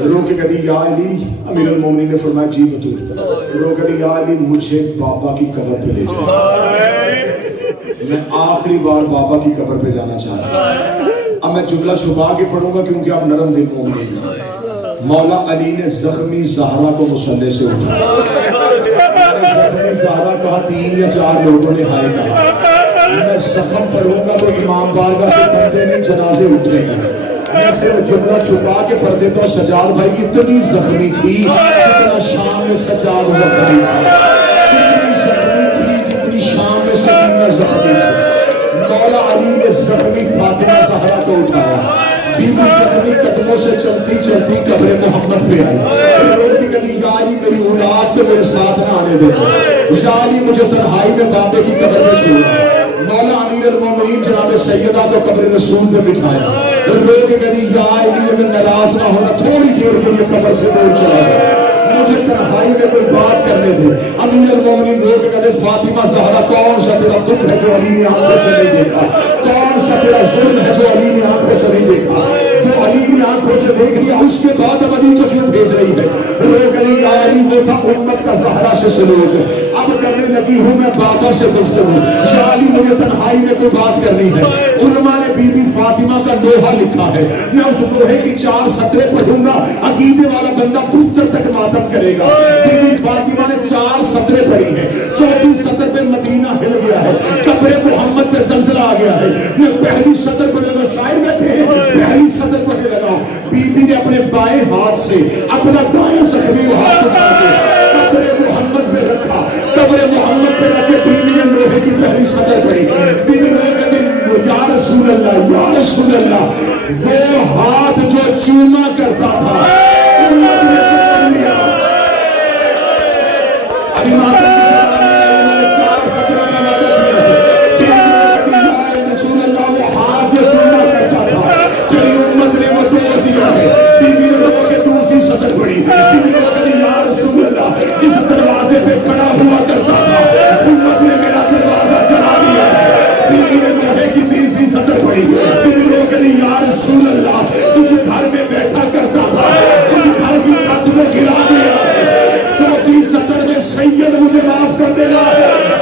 رو کے کہتی یا علی، امیر المومنین نے فرمایا جی بطور، رو کہتی یا علی مجھے بابا کی قبر پہ لے جاؤ، میں آخری بار بابا کی قبر پہ جانا چاہتا ہوں۔ اب میں جملہ چھپا کے پڑھوں گا کیونکہ آپ نرم دل مومنین ہیں۔ مولا علی نے زخمی زہرا کو مصلی سے اٹھایا، زخمی زہرا کہا 3 یا 4 لوگوں نے ہائے کہا، میں زخم پڑھوں گا تو امام بارگاہ سے بندے نہیں جنازے اٹھیں گے۔ میں پھر جملہ چھپا کے پڑھ دیتا ہوں، سجاد بھائی اتنی زخمی تھی جتنا شام میں سجاد زخمی تھا، اتنی زخمی تھی جتنی شام میں سکینہ زخمی تھی۔ مولا علی نے زخمی فاطمہ زہرا کو اٹھایا، بی بی زخمی قدموں سے چلتی چلتی قبر محمد پہ آئی، روتی کہتی یا علی میری اولاد کو میرے ساتھ نہ آنے دیتا، یا علی مجھے تنہائی میں بابے کی قبر میں چھوڑا۔ مولا امیر المومنین جناب سیدہ کو قبر رسول پہ بٹھایا، رو کے کہتی یا علی میں ناراض نہ ہونا، تھوڑی دیر کے لیے قبر سے دور چلا گیا، مجھے تنہائی میں کوئی بات کرنے دے۔ امیر المومنین رو کے کہتے فاطمہ زہرا کون سا تیرا دکھ ہے جو علی نے آنکھوں سے نہیں دیکھا، کون سا تیرا ظلم ہے جو علی نے آنکھوں سے نہیں دیکھا، جو علی نے آنکھوں سے دیکھ لیا اس کے بعد اب علی کو کیوں بھیج رہی ہے؟ رو کہتی یا علی وہ تھا امت کا زہرا سے سلوک، اب کرنے لگی ہوں میں بابا سے گفتگو، یا علی مجھے تنہائی میں کوئی بات کرنی ہے۔ علماء نے بی بی فاطمہ کا دوہا لکھا ہے، میں اس دوہے کی 4 سطریں پڑھوں گا، عقیدے والا بندہ بستر تک ماتم کرے گا۔ بی بی فاطمہ نے 4 سطریں پڑھی ہیں، 4تھی سطر پہ مدینہ ہل گیا ہے، قبر محمد پہ زلزلہ آ گیا ہے۔ میں پہلی سطر پڑھنے لگا، شاعر میں تھے پہلی سطر پڑھنے لگا، بی بی نے اپنے بائیں ہاتھ سے اپنا دائیں زخمی ہاتھ اٹھا کے قبر محمد پہ رکھا، قبر محمد پہ رکھ کے بی بی نے لوہے کی پہلی سطر پڑھی، بی بی نے کہتے یا رسول اللہ یا رسول اللہ، وہ ہاتھ جو چوما کرتا تھا امت نے پکڑ لیا۔ ابھی ماتم کی زبان میں 4 سطروں کا ماتم کیا ہے، رسول اللہ وہ ہاتھ جو چوما کرتا تھا تیری امت نے وہ توڑ دیا ہے۔ بی بی نے رو کے دوسری سطر پڑھی، بی بی نے کہا یا رسول اللہ جس دروازے پہ کھڑا ہوا کرتا تھا امت نے میرا دروازہ چڑھا دیا ہے۔ بی بی نے لوہے کی تیسری سطر پڑھی، بی بی نے کہا یا رسول اللہ جس گھر میں بیٹھا کرتا تھا اس گھر کی چھت کو گرا دیا ہے۔ 4تھی سطر میں سید مجھے معاف کر دینا،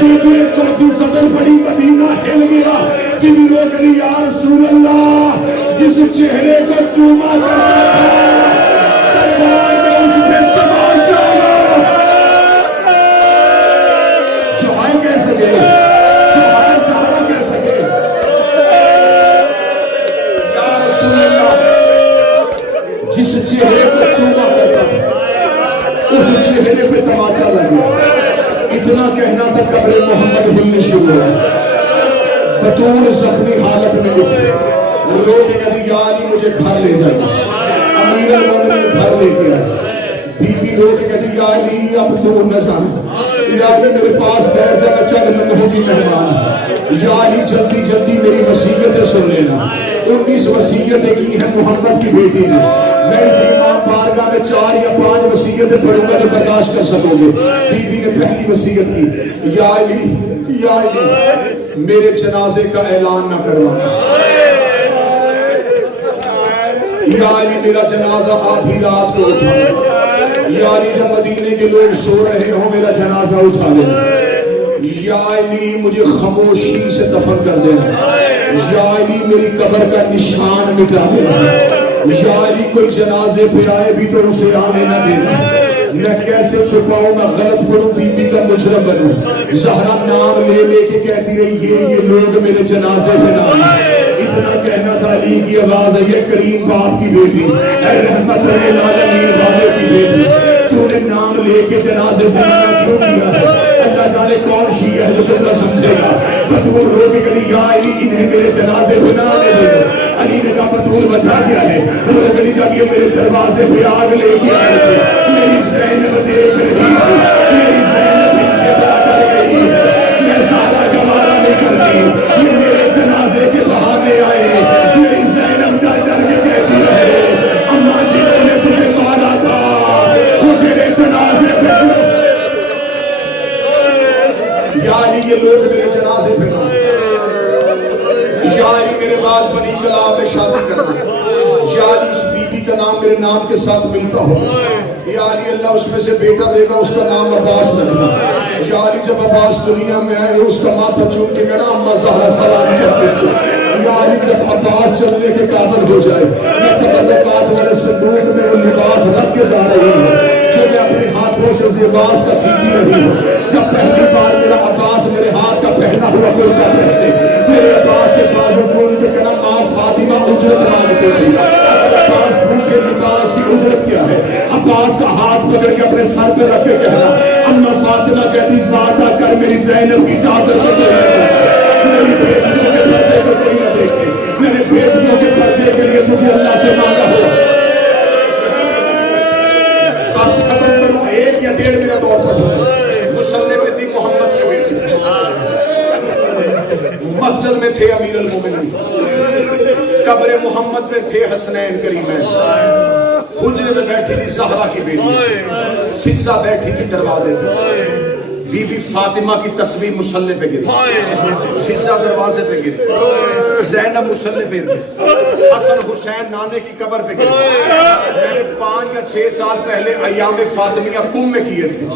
بی بی نے 4تھی سطر پڑھی، مدینہ ہل گیا۔ بی بی نے کہا یا رسول اللہ جس چہرے کو چوما کرتا تھا دربار میں اس پہ کمال چاہا، جو آئے کہہ سکے، جو آئے صحابہ کہہ سکے یا رسول اللہ جس چہرے کو چوما کرتا تھا اس چہرے پہ تماچا لگا۔ اتنا کہنا تھا قبر محمد ہلنے شروع ہوا، بطور زخمی حالت میں اٹھے، رو کے کہتی یا علی مجھے گھر لے جائے۔ امیر المومنین گھر لے کے آئے، بی بی رو کے کہتی یا علی اب تو نہ جانا، یا علی میرے پاس بیٹھ جا بچہ لمحوں کی مہمان، یا علی جلدی جلدی میری وصیتیں سن لینا۔ 19 وصیتیں کی ہیں محمد کی بیٹی نے، میں اس امام بارگاہ میں 4 یا 5 وصیتیں پڑھوں گا جو برداشت کر سکو گے۔ بی بی نے پہلی وصیت کی یا علی میرے جنازے کا اعلان نہ کروانا، یا علی میرا جنازہ آدھی رات کو اٹھانا، یا علی جب مدینے کے لوگ سو رہے ہوں میرا جنازہ اٹھا لینا، یا علی مجھے خاموشی سے دفن کر دینا، یا علی میری قبر کا نشان مٹا دینا، یا علی کوئی جنازے پہ آئے بھی تو اسے آنے نہ دینا۔ میں کیسے چھپاؤں، میں غلط پڑھوں، بی بی کا مجرم بنوں۔ زہرا نام لے لے کے کہتی رہی یہ لوگ میرے جنازے پہ نہ آئے۔ اتنا کہنا تھا علی کی آواز ہے یہ کریم باپ کی بیٹی، اے رحمت للعالمین والے کی بیٹی، تو نے نام لے کے جنازے سے کیوں کیا ہے؟ اللہ جانے کون شیعہ ہے جو جملہ سمجھے گا۔ بطور رو کے کہی یا علی انہیں میرے جنازے پہ نہ آنے دے۔ علی نے کہا بطور وجہ کیا ہے؟ رو کہی جب یہ میرے دروازے پہ آگ لے کے آئے تھے میری زینب دیکھ رہی تھی، میری زینب ان سے بڑا کر گئی ہے، میں زیادہ گوارا نہیں کرتی، یہ میرے جنازے کے بہانے آئے۔ میری زینب ڈر ڈر کے کہتی رہے اماں جنہوں نے تجھے مارا تھا وہ تیرے جنازے پہ یا علی یہ لوگ میرے جنازے پہ نہ، یا علی میرے بعد بنی کلاب میں شادی کرنا، یا علی اس بیوی کا نام میرے نام کے ساتھ ملتا ہو. یا علی اللہ اس میں سے بیٹا دے گا اس کا نام عباس رکھنا. یا علی جب عباس دنیا میں آئے اس کا ماتھا چوم کے کہنا اما زہرا سلام کرتے تھے. یا علی جب عباس چلنے کے قابل ہو جائے میں تبرکات والے صندوق میں وہ لباس رکھ کے جا رہی ہوں جو میں اپنے ہاتھوں سے اس لباس کا سیدھی رہی ہوں. جب پہلی بار میرا عباس میرے ہاتھ کا پہنا ہوا کرتا پہنتے میرے عباس کے بازو چوم کے کہنا ماں فاطمہ اجرت مانگتے تھے. عباس پوچھے لباس کی اجرت کیا ہے؟ عباس کا ہاتھ پکڑ کے اپنے سر پہ رکھ کے کہنا اما فاطمہ کہتی وعدہ کر میری زینب کی چادر سے میری بیٹیوں کے پردے کو کہیں نہ دیکھے. میرے بیٹیوں کے پردے کے لیے مجھے اللہ سے مانگا ہو. بس ختم کروں 1 یا 1.5 منٹ اور پڑھوں. مصلی پہ تھی محمد کے بیٹے مسجد میں تھے امیر المومنین قبر محمد میں تھے حسنین کریمین. حجرے میں بیٹھی تھی زہرا کی بیٹی فضہ بیٹھی تھی دروازے پہ. بی بی فاطمہ کی تصویر مصلی پہ گری فضہ دروازے پہ گری زینب مصلی پہ گری حسن حسین نانے کی قبر پہ گری. میں نے 5 یا 6 سال پہلے ایام فاطمیہ کم میں کیے تھے.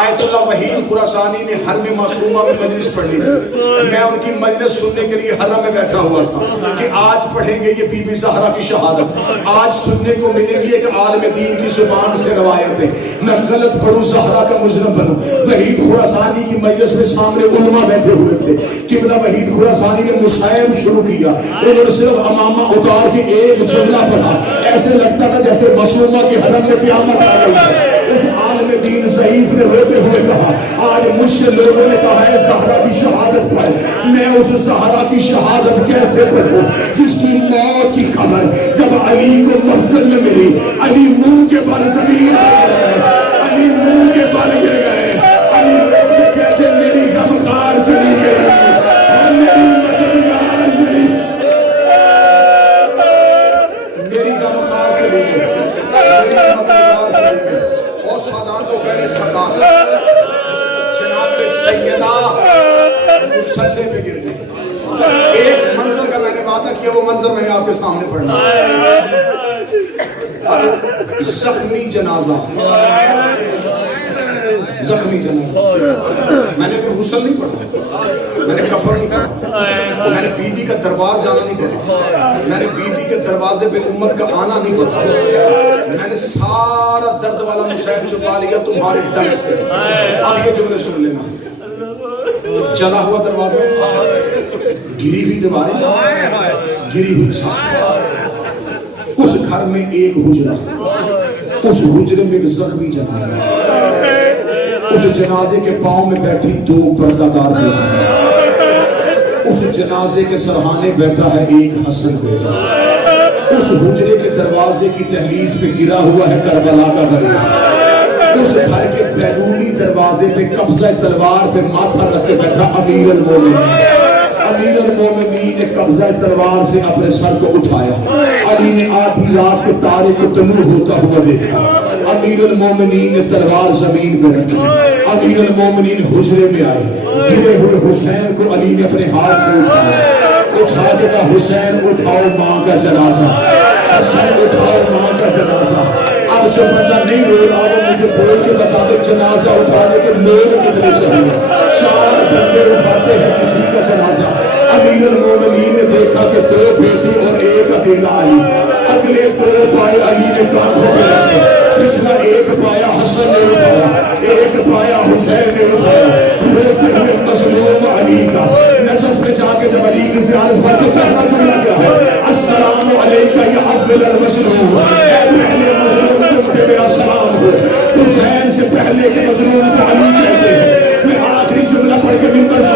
آیت اللہ وحید خراسانی نے حرم معصومہ میں مجلس پڑھ لی تھی. میں ان کی مجلس سننے کے لیے حرم میں بیٹھا ہوا تھا کہ آج پڑھیں گے یہ بی بی زہرا کی شہادت. آج سننے کو ملے گی ایک عالم دین کی زبان سے روایتیں. میں غلط پڑھوں زہرا کا مجرم بنوں. وحید خراسانی کی مجلس میں سامنے علماء بیٹھے ہوئے تھے. قبلہ وحید خراسانی نے مصائب شروع کیا. انہوں نے صرف امامہ اتار کے ایک جملہ پڑھا. ایسے لگتا تھا جیسے معصومہ کے حرم میں قیامت آ گئی ہے. اس عالم دین ضعیف نے روتے ہوئے کہا آج مجھ سے لوگوں نے کہا ہے زہرا کی شہادت پڑھ. میں اس زہرا کی شہادت کیسے پڑھوں جس کی موت کی خبر جب علی کو مفقد میں ملی علی منہ کے بل زمین علی منہ کے بل گر گئے. علی لوگ کہتے میری غمخار چلی گئی اور میری مددگار چلی میری غمخار چلی گئی میری مددگار چلی گئی. اور سادات و غیر سادات جناب سیدہ مصلی پہ گر گئی. ایک منظر کا میں نے وعدہ کیا وہ منظر میں آپ کے سامنے پڑھنا. زخمی جنازہ زخمی جنازہ میں نے کوئی غسل نہیں پڑھا میں نے کفن نہیں پڑھا میں نے بی بی کا دربار جانا نہیں پڑھا میں نے بی بی کے دروازے پہ امت کا آنا نہیں پڑھا. میں نے سارا درد والا مصیب چھپا لیا تمہارے در سے. اب یہ جملے سن لینا. جلا ہوا دروازہ گری ہوئی دیواریں گری ہوئی چھت اس گھر میں ایک حجرہ اس حجرے میں ایک زخمی جنازہ اس جنازے کے پاؤں میں بیٹھی 2 پردہ دار بیٹی اس جنازے کے سرہانے بیٹھا ہے ایک حسن بیٹا. اس حجرے کے دروازے کی دہلیز پہ گرا ہوا ہے کربلا کا غریب. اس گھر کے بیرونی دروازے پہ قبضہ تلوار پہ ماتھا رکھ کے بیٹھا امیر المومنین. امیر المومنین نے قبضہ تلوار سے اپنے سر کو اٹھایا. علی نے آدھی رات کو تارے کو طلوع ہوتا ہوا دیکھا. امیر المومنین نے تلوار زمین پہ رکھی. امیر المومنین حجرے میں آئے. گرے ہوئے حسین کو علی نے اپنے ہاتھ سے اٹھا کے کہا حسین اٹھاؤ ماں کا جنازہ. حسین اٹھاؤ ماں کا جنازہ. اب جو بندہ نہیں رو رہا وہ مجھے بول کے بتا دے جنازہ اٹھانے کے لوگ کتنے چاہیے. 4 بندے اٹھاتے ہیں کسی کا جنازہ. امیر المومنین نے دیکھا کہ 2 بیٹی اور ایک اکیلا علی. اگلے 2 پائے علی نے کانکھوں پہ رکھے. پچھلا 1 پایا حسن نے اٹھایا 1 پایا حسین نے اٹھایا. روتے ہوئے مظلوم علی کا نجف میں جا کے جب علی کی زیارت پڑھ کے پہلا جملہ کیا ہے السلام علیکہ یا اول المظلوم. اے پہلے مظلوم تم پہ میرا سلام ہو. حسین سے پہلے کے مظلوم کو علی کہتے ہیں. میں آخری جملہ پڑھ کے منبر